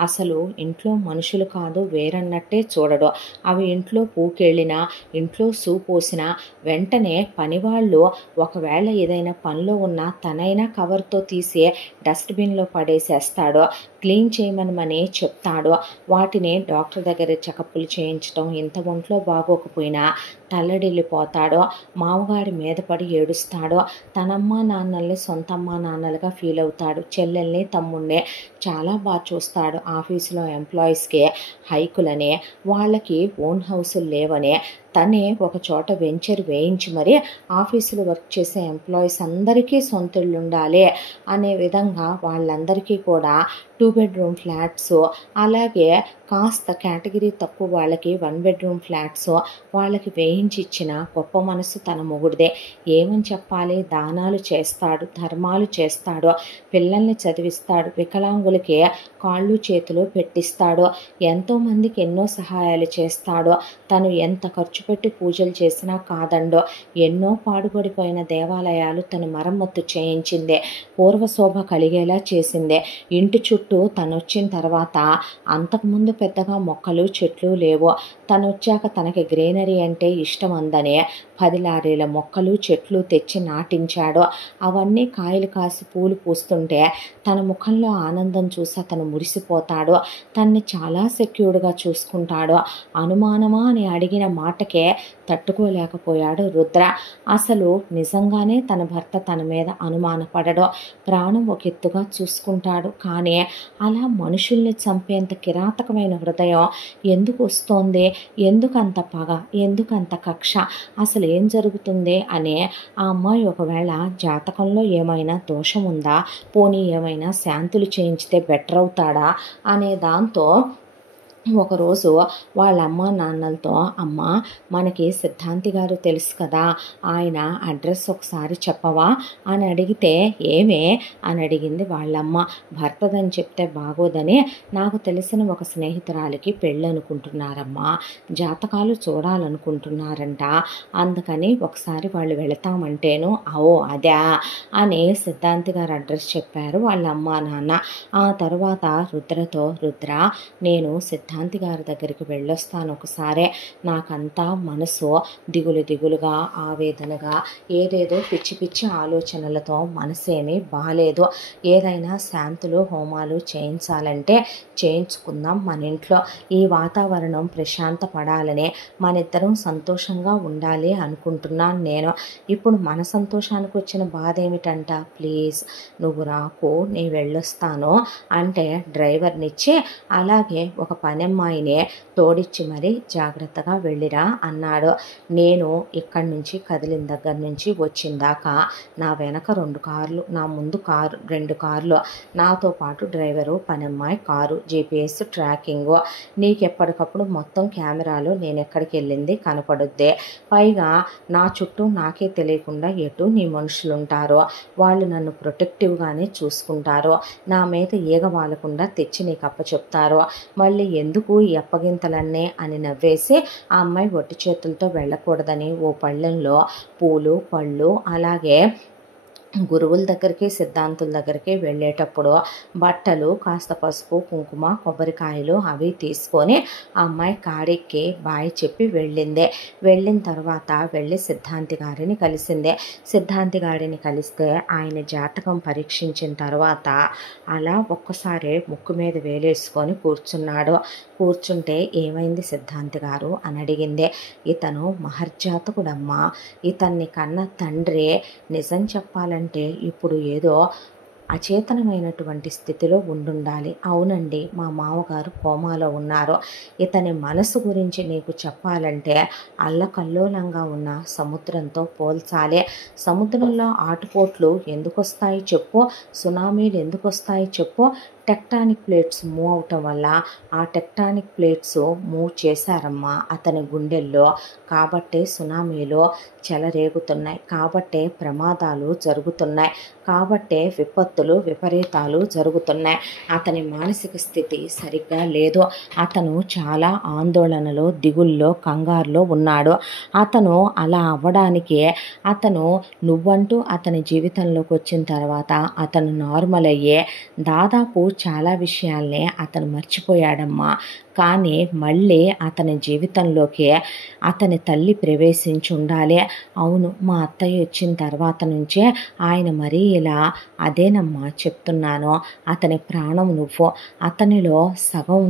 అసలు ఇంట్లో మనుషులు కాదు వేరన్నట్టే చూడడు. అవి ఇంట్లో పూకెళ్ళినా, ఇంట్లో సూ పోసినా వెంటనే పనివాళ్ళు ఒకవేళ ఏదైనా పనిలో ఉన్నా తనైనా కవర్తో తీసి డస్ట్బిన్లో పడేసేస్తాడు, క్లీన్ చేయమని చెప్తాడు. వాటిని డాక్టర్ దగ్గర చెకప్లు చేయించడం, ఇంత ఒంట్లో బాగోకపోయినా తల్లడిల్లిపోతాడో, మామగారి మీద పడి ఏడుస్తాడో, తనమ్మా నాన్నల్ని సొంత అమ్మా నాన్నలుగా ఫీల్ అవుతాడు. చెల్లెల్ని తమ్ముడిని చాలా బాగా చూస్తాడు. ఆఫీసులో ఎంప్లాయీస్కి హైకులని, వాళ్ళకి ఓన్ హౌసులు లేవని తనే ఒక చోట వెంచర్ వేయించి మరి ఆఫీసులో వర్క్ చేసే ఎంప్లాయీస్ అందరికీ సొంత ఇళ్ళు ఉండాలి అనే విధంగా వాళ్ళందరికీ కూడా 2 బెడ్రూమ్ ఫ్లాట్స్, అలాగే కాస్త కేటగిరీ తక్కువ వాళ్ళకి 1 బెడ్రూమ్ ఫ్లాట్స్ వాళ్ళకి వేయించి ఇచ్చిన గొప్ప మనసు తన మొగుడిదే. ఏమని చెప్పాలి? దానాలు చేస్తాడు, ధర్మాలు చేస్తాడు, పిల్లల్ని చదివిస్తాడు, వికలాంగులకి కాళ్ళు చేతులు పెట్టిస్తాడు, ఎంతోమందికి ఎన్నో సహాయాలు చేస్తాడు. తను ఎంత ఖర్చు పెట్టి పూజలు చేసినా కాదండో, ఎన్నో పాడుపడిపోయిన దేవాలయాలు తను మరమ్మత్తు చేయించిందే, పూర్వశోభ కలిగేలా చేసిందే. ఇంటి చుట్టూ తను వచ్చిన తర్వాత అంతకుముందు పెద్దగా మొక్కలు చెట్లు లేవు. తను వచ్చాక తనకి గ్రీనరీ అంటే ఇష్టం అందని 10 లారీల మొక్కలు చెట్లు తెచ్చి నాటించాడు. అవన్నీ కాయలు కాసి పూలు పూస్తుంటే తన ముఖంలో ఆనందం చూసి అతను మురిసిపోతాడు. తన్ని చాలా సెక్యూర్డ్గా చూసుకుంటాడు. అనుమానమా అని అడిగిన మాటకే తట్టుకోలేకపోయాడు రుద్ర. అసలు నిజంగానే తన భర్త తన మీద అనుమానపడడు. ప్రాణం ఒక ఎత్తుగా చూసుకుంటాడు. కానీ అలా మనుషుల్ని చంపేంత కిరాతకమైన హృదయం ఎందుకు వస్తోంది? ఎందుకంత పగ? ఎందుకంత కక్ష? అసలు ఏం జరుగుతుంది అని ఆ అమ్మాయి ఒకవేళ జాతకంలో ఏమైనా దోషం ఉందా, పోనీ ఏమైనా శాంతులు చేయించితే బెటర్ అవుతాడా అనే దాంతో ఒకరోజు వాళ్ళ అమ్మ నాన్నలతో, అమ్మ మనకి సిద్ధాంతి గారు తెలుసు కదా, ఆయన అడ్రస్ ఒకసారి చెప్పవా అని అడిగితే, ఏమే అని అడిగింది వాళ్ళమ్మ. భర్తదని చెప్తే బాగోదని నాకు తెలిసిన ఒక స్నేహితురాలికి పెళ్ళి అనుకుంటున్నారమ్మా, జాతకాలు చూడాలనుకుంటున్నారంట, అందుకని ఒకసారి వాళ్ళు వెళతామంటేను. ఓ అదా అని సిద్ధాంతి గారు అడ్రస్ చెప్పారు వాళ్ళ అమ్మ నాన్న. ఆ తర్వాత రుద్రతో, రుద్ర నేను సిద్ధాంతి గారి దగ్గరికి వెళ్ళొస్తాను ఒకసారే, నాకంతా మనసు దిగులుగా ఆవేదనగా ఏదేదో పిచ్చి పిచ్చి ఆలోచనలతో మనసేమీ బాలేదు. ఏదైనా శాంతులు హోమాలు చేయించాలంటే చేయించుకుందాం మన ఇంట్లో. ఈ వాతావరణం ప్రశాంత పడాలని, మనిద్దరం సంతోషంగా ఉండాలి అనుకుంటున్నాను నేను. ఇప్పుడు మన సంతోషానికి వచ్చిన బాధ ఏమిటంట? ప్లీజ్ నువ్వు రాకు, నేను వెళ్ళొస్తాను అంటే డ్రైవర్నిచ్చి అలాగే ఒక పనమ్మాయినే తోడిచ్చి మరీ జాగ్రత్తగా వెళ్ళిరా అన్నాడు. నేను ఇక్కడి నుంచి కదిలిన దగ్గర నుంచి వచ్చిందాకా నా వెనక 2 కార్లు, నా ముందు 2 కార్లు, నాతో పాటు డ్రైవరు, పనమ్మాయి, కారు, GPS ట్రాకింగ్, నీకెప్పటికప్పుడు మొత్తం కెమెరాలో నేను ఎక్కడికి వెళ్ళింది కనపడుద్దే. పైగా నా చుట్టూ నాకే తెలియకుండా ఎటు నీ మనుషులుంటారో, వాళ్ళు నన్ను ప్రొటెక్టివ్గానే చూసుకుంటారో, నా మీద ఈగ వాలకుండా తెచ్చి నీకు అప్పచెప్తారో, మళ్ళీ ఎందుకు ఈ అప్పగింతలన్నీ అని నవ్వేసి ఆ అమ్మాయి ఒట్టి చేతులతో వెళ్ళకూడదని ఓ పళ్ళెంలో పూలు పళ్ళు అలాగే గురువుల దగ్గరికి సిద్ధాంతుల దగ్గరికి వెళ్ళేటప్పుడు బట్టలు, కాస్త పసుపు కుంకుమ కొబ్బరికాయలు అవి తీసుకొని ఆ అమ్మాయి కాడికి బాయ్ చెప్పి వెళ్ళింది. వెళ్ళిన తర్వాత వెళ్ళి సిద్ధాంతి గారిని కలిసింది. సిద్ధాంతి గారిని కలిస్తే ఆయన జాతకం పరీక్షించిన తర్వాత అలా ఒక్కసారి ముక్కు మీద వేలేసుకొని కూర్చున్నాడు. కూర్చుంటే ఏమైంది సిద్ధాంతి గారు అని అడిగింది. ఇతను మహర్జాతకుడమ్మా, ఇతన్ని కన్న తండ్రి నిజం చెప్పాలంటే ఇప్పుడు ఏదో అచేతనమైనటువంటి స్థితిలో ఉండుండాలి. అవునండి, మా మామగారు కోమాలో ఉన్నారు. ఇతని మనసు గురించి నీకు చెప్పాలంటే అల్లకల్లోలంగా ఉన్న సముద్రంతో పోల్చాలి. సముద్రంలో ఆటుపోట్లు ఎందుకు వస్తాయి చెప్పు, సునామీలు ఎందుకు వస్తాయి చెప్పు? టెక్టానిక్ ప్లేట్స్ మూవ్ అవటం వల్ల ఆ టెక్టానిక్ ప్లేట్స్ మూవ్ చేశారమ్మా అతని గుండెల్లో. కాబట్టే సునామీలు చెలరేగుతున్నాయి, కాబట్టే ప్రమాదాలు జరుగుతున్నాయి, కాబట్టే విపత్తులు విపరీతాలు జరుగుతున్నాయి. అతని మానసిక స్థితి సరిగ్గా లేదు. అతను చాలా ఆందోళనలో, దిగుల్లో, కంగారులో ఉన్నాడు. అతను అలా అవ్వడానికి నువ్వంటూ అతని జీవితంలోకి వచ్చిన తర్వాత అతను నార్మల్ అయ్యే దాదాపు చాలా విషయాల్ని అతను మర్చిపోయాడమ్మా. కానీ మళ్ళీ అతని జీవితంలోకి అతని తల్లి ప్రవేశించి ఉండాలి. అవును, మా అత్తయ్య వచ్చిన తర్వాత నుంచే ఆయన మరీ ఇలా. అదేనమ్మా చెప్తున్నాను, అతని ప్రాణం నువ్వు, అతనిలో సగం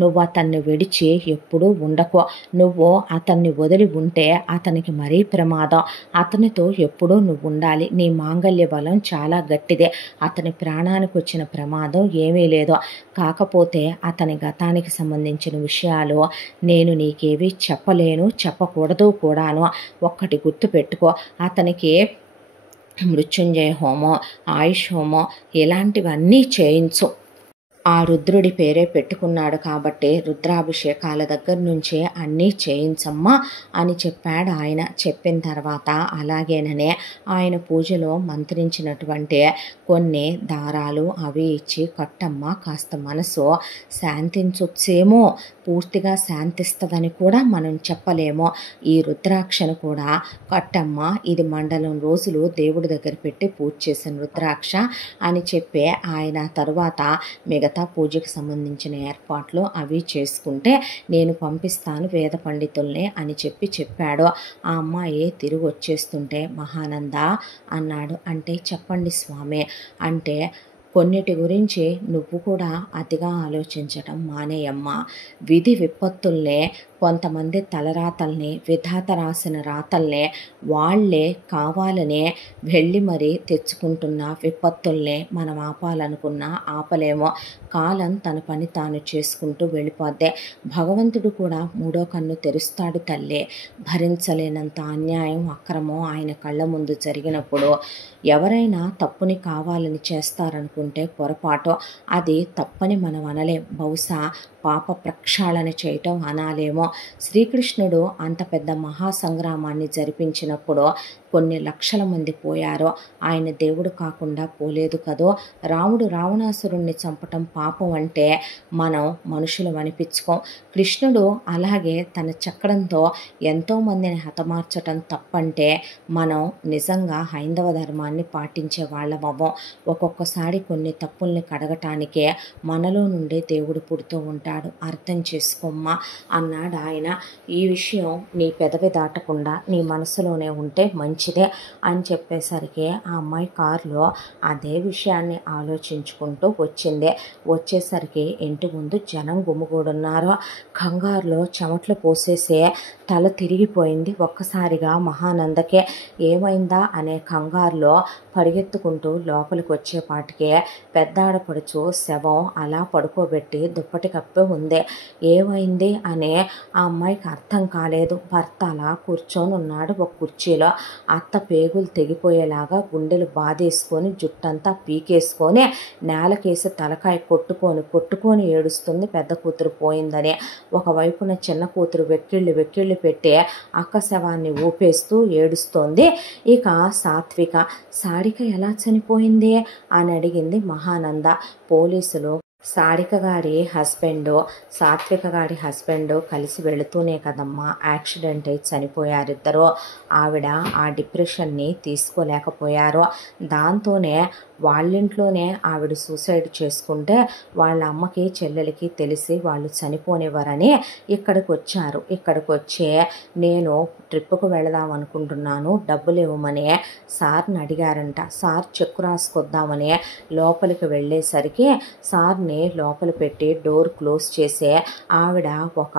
నువ్వు అతన్ని విడిచి ఎప్పుడూ ఉండకు. నువ్వు అతన్ని వదిలి ఉంటే అతనికి మరీ ప్రమాదం. అతనితో ఎప్పుడూ నువ్వు ఉండాలి. నీ మాంగళ్య బలం చాలా గట్టిదే. అతని ప్రాణానికి వచ్చిన ప్రమాదం ఏమీ లేదు. కాకపోతే అతని గతానికి సంబంధించిన విషయాలు నేను నీకేవి చెప్పలేను, చెప్పకూడదు కూడాను. ఒక్కటి గుర్తుపెట్టుకో, అతనికి మృత్యుంజయ హోమం, ఆయుష్ హోమం ఇలాంటివన్నీ చేయించు. ఆ రుద్రుడి పేరే పెట్టుకున్నాడు కాబట్టి రుద్రాభిషేకాల దగ్గర నుంచే అన్నీ చేయించమ్మా అని చెప్పాడు ఆయన. చెప్పిన తర్వాత అలాగేననే ఆయన పూజలో మంత్రించినటువంటి కొన్ని దారాలు అవి ఇచ్చి కట్టమ్మ, కాస్త మనసు శాంతించొచ్చేమో, పూర్తిగా శాంతిస్తుందని కూడా మనం చెప్పలేమో. ఈ రుద్రాక్షను కూడా కట్టమ్మ, ఇది మండలం రోజులు దేవుడి దగ్గర పెట్టి పూజ చేసిన రుద్రాక్ష అని చెప్పి ఆయన తరువాత మిగతా మిగతా పూజకి సంబంధించిన ఏర్పాట్లు అవి చేసుకుంటే నేను పంపిస్తాను వేద పండితుల్ని అని చెప్పాడు. ఆ అమ్మాయి తిరిగి వచ్చేస్తుంటే మహానంద అన్నాడు. అంటే చెప్పండి స్వామి అంటే కొన్నిటి గురించి నువ్వు కూడా అతిగా ఆలోచించటం మానేయమ్మా. విధి విపత్తుల్నే కొంతమంది తలరాతల్ని విధాత రాసిన రాతల్నే వాళ్లే కావాలనే వెళ్ళి మరీ తెచ్చుకుంటున్న విపత్తుల్నే మనం ఆపాలనుకున్నా ఆపలేమో. కాలం తన పని తాను చేసుకుంటూ వెళ్ళిపోద్దే. భగవంతుడు కూడా మూడో కన్ను తెరుస్తాడు తల్లి. భరించలేనంత అన్యాయం అక్రమం ఆయన కళ్ళ ముందు జరిగినప్పుడు ఎవరైనా తప్పుని కావాలని చేస్తారనుకుంటే పొరపాటు. అది తప్పని మనం అనలేం. బహుశా పాప ప్రక్షాళన చేయటం అనాలేమో. శ్రీకృష్ణుడు అంత పెద్ద మహాసంగ్రామాన్ని జరిపించినప్పుడు కొన్ని లక్షల మంది పోయారో ఆయన దేవుడు కాకుండా పోలేదు కదో. రాముడు రావణాసురుణ్ణి చంపటం పాపం అంటే మనం మనుషులు అనిపించుకోం. కృష్ణుడు అలాగే తన చక్రంతో ఎంతోమందిని హతమార్చటం తప్పంటే మనం నిజంగా హైందవ ధర్మాన్ని పాటించే వాళ్ళమవ్వం. ఒక్కొక్కసారి కొన్ని తప్పుల్ని కడగటానికే మనలో నుండి దేవుడు పుడుతూ ఉంటాడు. అర్థం చేసుకోమ్మా అన్నాడు ఆయన. ఈ విషయం నీ పెదవి దాటకుండా నీ మనసులోనే ఉంటే మంచిదే అని చెప్పేసరికి ఆ అమ్మాయి కారులో అదే విషయాన్ని ఆలోచించుకుంటూ వచ్చేసరికి ఇంటి ముందు జనం గుమిగూడున్నారు. కంగారులో చెమట్లు పోసేసే తల తిరిగిపోయింది ఒక్కసారిగా మహానందకే. ఏమైందా అనే కంగారులో పరిగెత్తుకుంటూ లోపలికి వచ్చేపాటికే పెద్ద ఆడపడుచు శవం అలా పడుకోబెట్టి దుప్పటి కప్పి ఉంది. ఏమైంది అనే ఆ అమ్మాయికి అర్థం కాలేదు. భర్త అలా కూర్చొని ఉన్నాడు ఒక కుర్చీలో. అత్త పేగులు తెగిపోయేలాగా గుండెలు బాధేసుకొని జుట్టంతా పీకేసుకొని నేలకేసి తలకాయ కొట్టుకొని ఏడుస్తుంది పెద్ద కూతురు పోయిందని. ఒకవైపున చిన్న కూతురు వెక్కిళ్ళు పెట్టి అక్క శవాన్ని ఊపేస్తూ ఏడుస్తోంది. ఇక సారిక ఎలా చనిపోయింది అని అడిగింది మహానంద. పోలీసులు సారిక గారి హస్బెండు సాత్విక గారి హస్బెండు కలిసి వెళుతూనే కదమ్మా యాక్సిడెంట్ అయి చనిపోయారిద్దరూ. ఆవిడ ఆ డిప్రెషన్ని తీసుకోలేకపోయారు. దాంతోనే వాళ్ళింట్లోనే ఆవిడ సూసైడ్ చేసుకుంటే వాళ్ళ అమ్మకి చెల్లెలకి తెలిసి వాళ్ళు చనిపోనివ్వరని ఇక్కడికి వచ్చారు. ఇక్కడికి వచ్చి నేను ట్రిప్పుకు వెళదాం అనుకుంటున్నాను డబ్బులు ఇవ్వమని సార్ని అడిగారంట. సార్ చెక్కు రాసుకొద్దామని లోపలికి వెళ్ళేసరికి సార్ని లోపల పెట్టి డోర్ క్లోజ్ చేసి ఆవిడ ఒక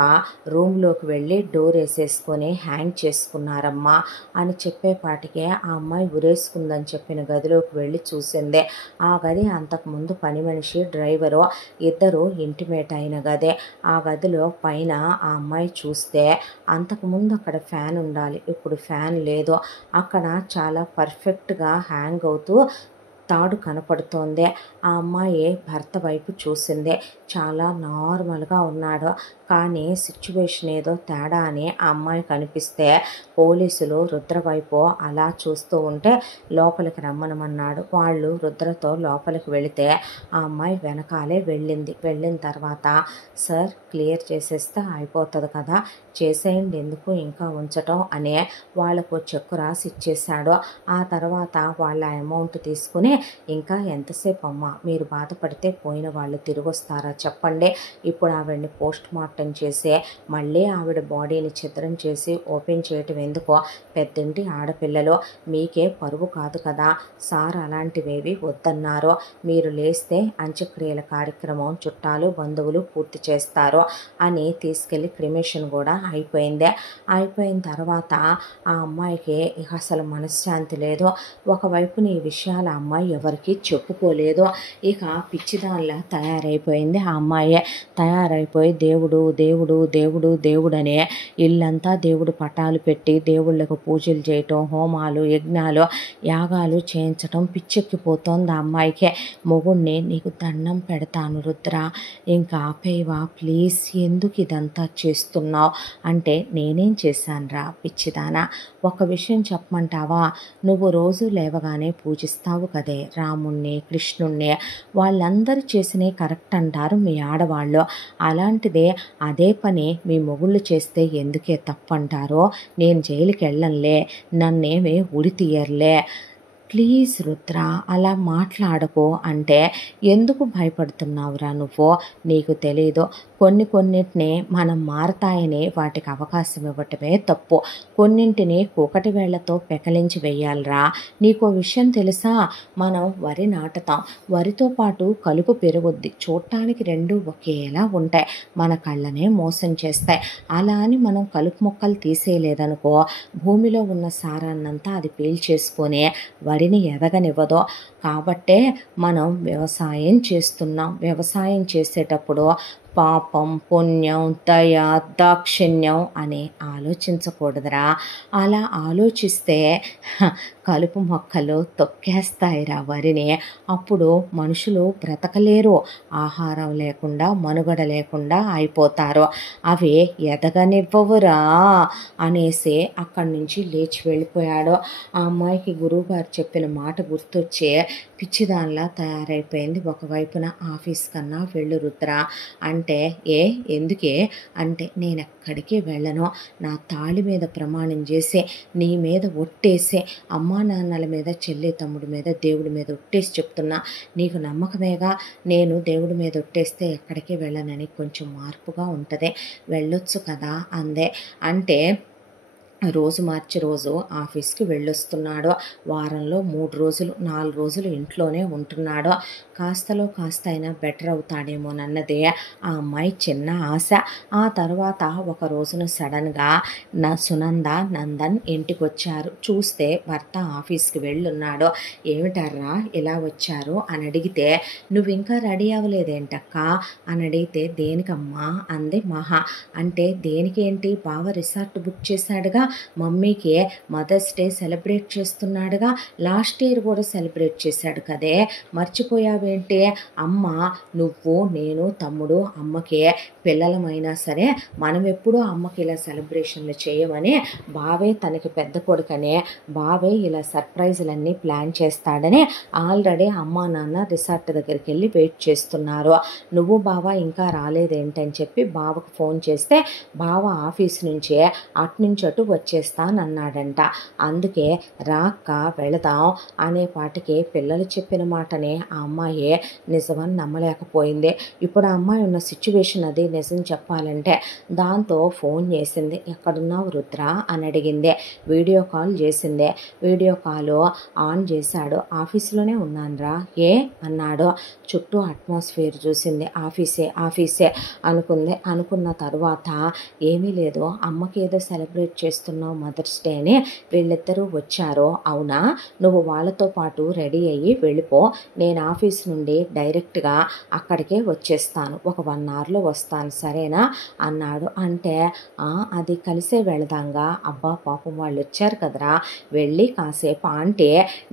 రూమ్లోకి వెళ్ళి డోర్ వేసేసుకొని హ్యాంగ్ చేసుకున్నారమ్మా అని చెప్పేపాటికే ఆ అమ్మాయి ఉరేసుకుందని చెప్పిన గదిలోకి వెళ్ళి చూసింది. ఆ గది అంతకుముందు పని మనిషి డ్రైవరు ఇద్దరు ఇంటిమేట్ అయిన గదే. ఆ గదిలో పైన ఆ అమ్మాయి చూస్తే అంతకుముందు అక్కడ ఫ్యాన్ ఉండాలి, ఇప్పుడు ఫ్యాన్ లేదు. అక్కడ చాలా పర్ఫెక్ట్గా హ్యాంగ్ అవుతూ తాడు కనపడుతోంది. ఆ అమ్మాయి భర్త వైపు చూసింది. చాలా నార్మల్గా ఉన్నాడు. కానీ సిచ్యువేషన్ ఏదో తేడా అని ఆ అమ్మాయి కనిపిస్తే పోలీసులు రుద్ర వైపు అలా చూస్తూ ఉంటే లోపలికి రమ్మనమన్నాడు. వాళ్ళు రుద్రతో లోపలికి వెళితే ఆ అమ్మాయి వెనకాలే వెళ్ళిన తర్వాత సార్ క్లియర్ చేసేస్తే అయిపోతుంది కదా, చేసేయండి ఎందుకు ఇంకా ఉంచటం అనే వాళ్ళకు చెక్కు రాసి ఇచ్చేశాడు. ఆ తర్వాత వాళ్ళ అమౌంట్ తీసుకుని ఇంకా ఎంతసేపు అమ్మా మీరు బాధపడితే పోయిన వాళ్ళు తిరిగి వస్తారా చెప్పండి. ఇప్పుడు ఆవిడని పోస్ట్ మార్టం చేసి మళ్ళీ ఆవిడ బాడీని ఛిద్రం చేసి ఓపెన్ చేయటం ఎందుకో, పెద్దింటి ఆడపిల్లలు మీకే పరువు కాదు కదా. సార్ అలాంటివేవి వద్దన్నారు. మీరు లేస్తే అంత్యక్రియల కార్యక్రమం చుట్టాలు బంధువులు పూర్తి చేస్తారు అని తీసుకెళ్ళి క్రిమేషన్ కూడా అయిపోయింది. అయిపోయిన తర్వాత ఆ అమ్మాయికి ఇక అసలు మనశ్శాంతి లేదు. ఒకవైపున ఈ విషయాలు ఆ అమ్మాయి ఎవరికి చెప్పుకోలేదు. ఇక పిచ్చిదానిలా తయారైపోయింది. ఆ అమ్మాయి తయారైపోయి దేవుడు దేవుడు దేవుడు దేవుడనే ఇల్లంతా దేవుడు పటాలు పెట్టి దేవుళ్ళకు పూజలు చేయటం, హోమాలు యజ్ఞాలు యాగాలు చేయించటం పిచ్చెక్కిపోతోంది ఆ అమ్మాయికే. మొగుణ్ణి నీకు దండం పెడతాను రుద్ర ఇంకా ఆపేవా ప్లీజ్, ఎందుకు ఇదంతా చేస్తున్నావు అంటే నేనేం చేశానురా పిచ్చిదానా, ఒక విషయం చెప్పమంటావా, నువ్వు రోజు లేవగానే పూజిస్తావు కదే రాముణ్ణి కృష్ణుణ్ణి, వాళ్ళందరూ చేసినవి కరెక్ట్ అంటారు మీ ఆడవాళ్ళు. అలాంటిదే అదే పని మీ మొగుళ్ళు చేస్తే ఎందుకే తప్పంటారో. నేను జైలుకి వెళ్ళంలే, నన్నేమీ ఉరి తీయర్లే, ప్లీజ్ రుద్ర అలా మాట్లాడకు అంటే, ఎందుకు భయపడుతున్నావురా నువ్వు? నీకు తెలీదు, కొన్నిటిని మనం మారతాయని వాటికి అవకాశం ఇవ్వటమే తప్పు. కొన్నింటిని కూకటి వేళ్లతో పెకలించి వెయ్యాలిరా. నీకో విషయం తెలుసా? మనం వరి నాటుతాం, వరితో పాటు కలుపు పెరుగుద్ది. చూడటానికి రెండు ఒకేలా ఉంటాయి, మన కళ్ళనే మోసం చేస్తాయి. అలా అని మనం కలుపు మొక్కలు తీసేయలేదనుకో, భూమిలో ఉన్న సారాన్నంతా అది పీల్చేసుకొని వరిని ఎదగనివ్వదు. కాబట్టే మనం వ్యవసాయం చేస్తున్నాం. వ్యవసాయం చేసేటప్పుడు పాపం, పుణ్యం, దయ, దాక్షిణ్యం అని ఆలోచించకూడదురా. అలా ఆలోచిస్తే కలుపు మొక్కలు తొక్కేస్తాయిరా వరిని. అప్పుడు మనుషులు బ్రతకలేరు, ఆహారం లేకుండా మనుగడ లేకుండా అయిపోతారు. అవి ఎదగనివ్వవురా అనేసి అక్కడి నుంచి లేచి వెళ్ళిపోయాడు. ఆ అమ్మాయికి గురువుగారు చెప్పిన మాట గుర్తొచ్చి పిచ్చిదానిలా తయారైపోయింది. ఒకవైపున ఆఫీస్ కన్నా వెళ్ళు రుద్ర అంటే, ఎందుకే అంటే, నేను ఎక్కడికి వెళ్ళను. నా తాళి మీద ప్రమాణం చేసి, నీ మీద ఒట్టేసి, అమ్మా నాన్నల మీద, చెల్లి తమ్ముడి మీద, దేవుడి మీద ఒట్టేసి చెప్తున్నా, నీకు నమ్మకమేగా? నేను దేవుడి మీద ఒట్టేస్తే ఎక్కడికి వెళ్ళనని కొంచెం మార్పుగా ఉంటుంది, వెళ్ళొచ్చు కదా అందే. అంటే రోజు మార్చి రోజు ఆఫీస్కి వెళ్ళొస్తున్నాడు. వారంలో 3 రోజులు 4 రోజులు ఇంట్లోనే ఉంటున్నాడు. కాస్తలో కాస్త అయినా బెటర్ అవుతాడేమోనన్నదే ఆ అమ్మాయి చిన్న ఆశ. ఆ తర్వాత ఒక రోజున సడన్గా సునంద, నందన్ ఇంటికి వచ్చారు. చూస్తే భర్త ఆఫీస్కి వెళ్ళున్నాడు. ఏమిటర్రా ఇలా వచ్చారు అని అడిగితే, నువ్వు ఇంకా రెడీ అవ్వలేదేంటక్క అని అడిగితే, దేనికమ్మా అంది మహా. అంటే దేనికేంటి, బావ రిసార్ట్ బుక్ చేశాడుగా, మమ్మీకి మదర్స్ డే సెలబ్రేట్ చేస్తున్నాడుగా, లాస్ట్ ఇయర్ కూడా సెలబ్రేట్ చేశాడు కదే, మర్చిపోయావేంటి? అమ్మ, నువ్వు, నేను, తమ్ముడు అమ్మకి పిల్లలమైనా సరే మనం ఎప్పుడూ అమ్మకి ఇలా సెలబ్రేషన్లు చేయమని బావే తనకి పెద్ద కొడుకనే, బావే ఇలా సర్ప్రైజులన్నీ ప్లాన్ చేస్తాడని ఆల్రెడీ అమ్మా నాన్న రిసార్ట్ దగ్గరికి వెళ్ళి వెయిట్ చేస్తున్నారు. నువ్వు బావ ఇంకా రాలేదేంటని చెప్పి బావకు ఫోన్ చేస్తే, బావ ఆఫీస్ నుంచే అటునుంచి అటు వచ్చేస్తానన్నాడంట. అందుకే రాక్క వెళదాం అనేపాటికి పిల్లలు చెప్పిన మాటనే ఆ అమ్మాయి నిజమని నమ్మలేకపోయింది. ఇప్పుడు ఆ అమ్మాయి ఉన్న సిచ్యువేషన్ అది నిజం చెప్పాలంటే. దాంతో ఫోన్ చేసింది. ఎక్కడున్నావు రుద్ర అని అడిగింది. వీడియో కాల్ చేసింది. వీడియో కాల్ ఆన్ చేశాడు. ఆఫీస్లోనే ఉన్నానురా. ఏ అన్నాడు. చుట్టూ అట్మాస్ఫియర్ చూసింది. ఆఫీసే అనుకుంది. అనుకున్న తర్వాత, ఏమీ లేదు, అమ్మకి ఏదో సెలబ్రేట్ చేస్తున్నావు మదర్స్ డే అని వీళ్ళిద్దరూ వచ్చారు, అవునా? నువ్వు వాళ్ళతో పాటు రెడీ అయ్యి వెళ్ళిపో, నేను ఆఫీస్ నుండి డైరెక్ట్గా అక్కడికే వచ్చేస్తాను, ఒక 1 అవర్లో వస్తాను, సరేనా అన్నాడు. అంటే అది కలిసే వెళదాంగా. అబ్బా పాపం వాళ్ళు వచ్చారు కదరా, వెళ్ళి కాసేపు అంటే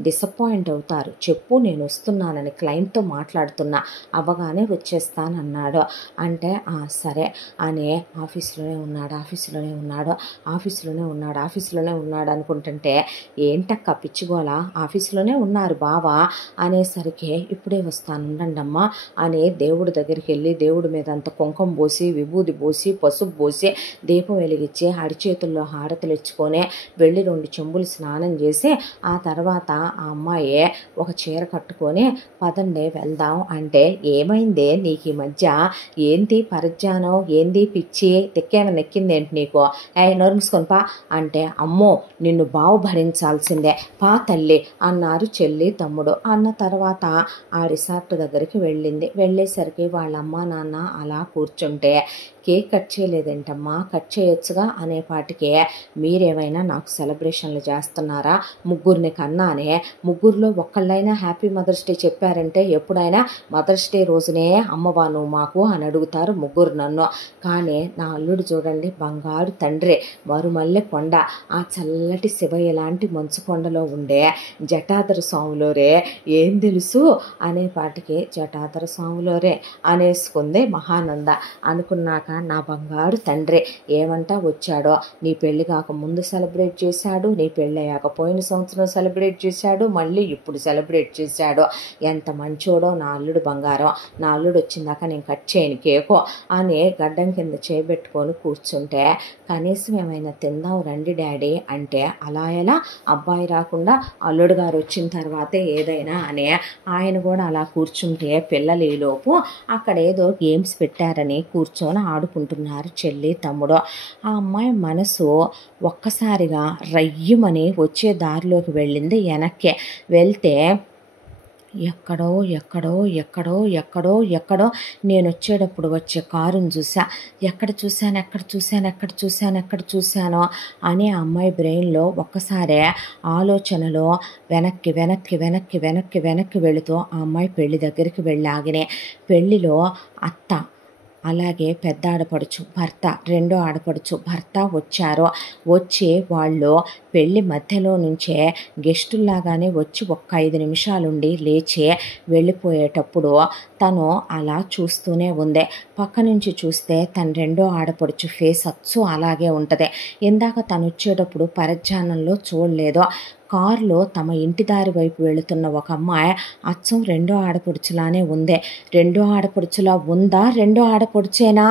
డిసప్పాయింట్ అవుతారు, చెప్పు నేను వస్తున్నానని క్లయింట్తో మాట్లాడుతున్నా, అవ్వగానే వచ్చేస్తానన్నాడు. అంటే సరే అని ఆఫీస్లోనే ఉన్నాడు అనుకుంటుంటే, ఏంటక్క పిచ్చిగోలా, ఆఫీస్లోనే ఉన్నారు బావా అనేసరికి, ఇప్పుడే వస్తాను ఉండండమ్మా అని దేవుడి దగ్గరికి వెళ్ళి దేవుడి మీద అంత కుంకుమ పోసి, విభూది పోసి, పసుపు పోసి, దీపం వెలిగించి, అడిచేతుల్లో హారతులు ఇచ్చుకొని వెళ్ళి 2 చెంబులు స్నానం చేసి, ఆ తర్వాత ఆ అమ్మాయి ఒక చీర కట్టుకొని, పదండే వెళ్దాం అంటే, ఏమైందే నీకు ఈ మధ్య, ఏంటి పరజ్ఞానం, ఏంది పిచ్చి, తెక్కేమో నెక్కిందేంటి నీకు, నోరు మూసుకొని పా అంటే, అమ్మో నిన్ను బావు భరించాల్సిందే, పా తల్లి అన్నారు చెల్లి తమ్ముడు. అన్న తర్వాత ఆ రిసార్ట్ దగ్గరికి వెళ్ళింది. వెళ్ళేసరికి వాళ్ళ అమ్మా నాన్న అలా కూర్చుంటే, కేక్ కట్ చేయలేదేంటమ్మా, కట్ చేయొచ్చుగా అనేపాటికే, మీరేమైనా నాకు సెలబ్రేషన్లు చేస్తున్నారా, ముగ్గురిని కన్నానే, ముగ్గురులో ఒక్కళ్ళైనా హ్యాపీ మదర్స్ డే చెప్పారంటే, ఎప్పుడైనా మదర్స్ డే రోజునే అమ్మవా నువ్వు మాకు అని అడుగుతారు ముగ్గురు నన్ను. కానీ నా అల్లుడు చూడండి, బంగారు తండ్రి, మరుమల్లె కొండ, ఆ చల్లటి శివయ్య లాంటి మంచు కొండలో ఉండే జటాధర స్వాములోరే, ఏం తెలుసు అనేపాటికి జటాధర స్వాములోరే అనేసుకుంది మహానంద. అనుకున్నాక, నా బంగారు తండ్రి ఏమంటా వచ్చాడో, నీ పెళ్లి కాక ముందు సెలబ్రేట్ చేశాడు, నీ పెళ్ళి అయ్యాక పోయిన సంవత్సరం సెలబ్రేట్ చేశాడు, మళ్ళీ ఇప్పుడు సెలబ్రేట్ చేశాడు, ఎంత మంచోడో నా అల్లుడు బంగారం, నా అల్లుడు వచ్చిందాక నేను కట్ చేయను కేకు అని గడ్డం కింద చేయబెట్టుకొని కూర్చుంటే, కనీసం ఏమైనా తిందాం వెళ్దాం రండి డాడీ అంటే, అలా ఎలా, అబ్బాయి రాకుండా అల్లుడు గారు వచ్చిన తర్వాతే ఏదైనా అని ఆయన కూడా అలా కూర్చుంటే పిల్లలు ఈలోపు అక్కడ ఏదో గేమ్స్ పెట్టారని కూర్చొని ఆడుకుంటున్నారు చెల్లి తమ్ముడు. ఆ అమ్మాయి మనసు ఒక్కసారిగా రయ్యమని వచ్చే దారిలోకి వెళ్ళింది. వెనక్కి వెళ్తే ఎక్కడో ఎక్కడో ఎక్కడో ఎక్కడో ఎక్కడో నేను వచ్చేటప్పుడు వచ్చే కారుని చూసా, ఎక్కడ చూశానో అని ఆ అమ్మాయి బ్రెయిన్లో ఒక్కసారే ఆలోచనలో వెనక్కి వెనక్కి వెనక్కి వెనక్కి వెనక్కి వెళుతూ ఆ అమ్మాయి పెళ్లి దగ్గరికి వెళ్ళాగినే. పెళ్లిలో అత్త అలాగే పెద్ద ఆడపడుచు భర్త, రెండో ఆడపడుచు భర్త వచ్చారు. వచ్చి వాళ్ళు పెళ్ళి మధ్యలో నుంచే గెస్టుల్లాగానే వచ్చి ఒక్క 5 నిమిషాలుండి లేచి వెళ్ళిపోయేటప్పుడు తను అలా చూస్తూనే ఉంది. పక్క నుంచి చూస్తే తన రెండో ఆడపడుచు ఫేస్ అచ్చు అలాగే ఉంటుంది. ఇందాక తను వచ్చేటప్పుడు పరధ్యానంలో చూడలేదు. కారులో తమ ఇంటి దారి వైపు వెళుతున్న ఒక అమ్మాయి అచ్చం రెండో ఆడపడుచులానే ఉంది. రెండో ఆడపడుచులా ఉందా, రెండో ఆడపడుచేనా?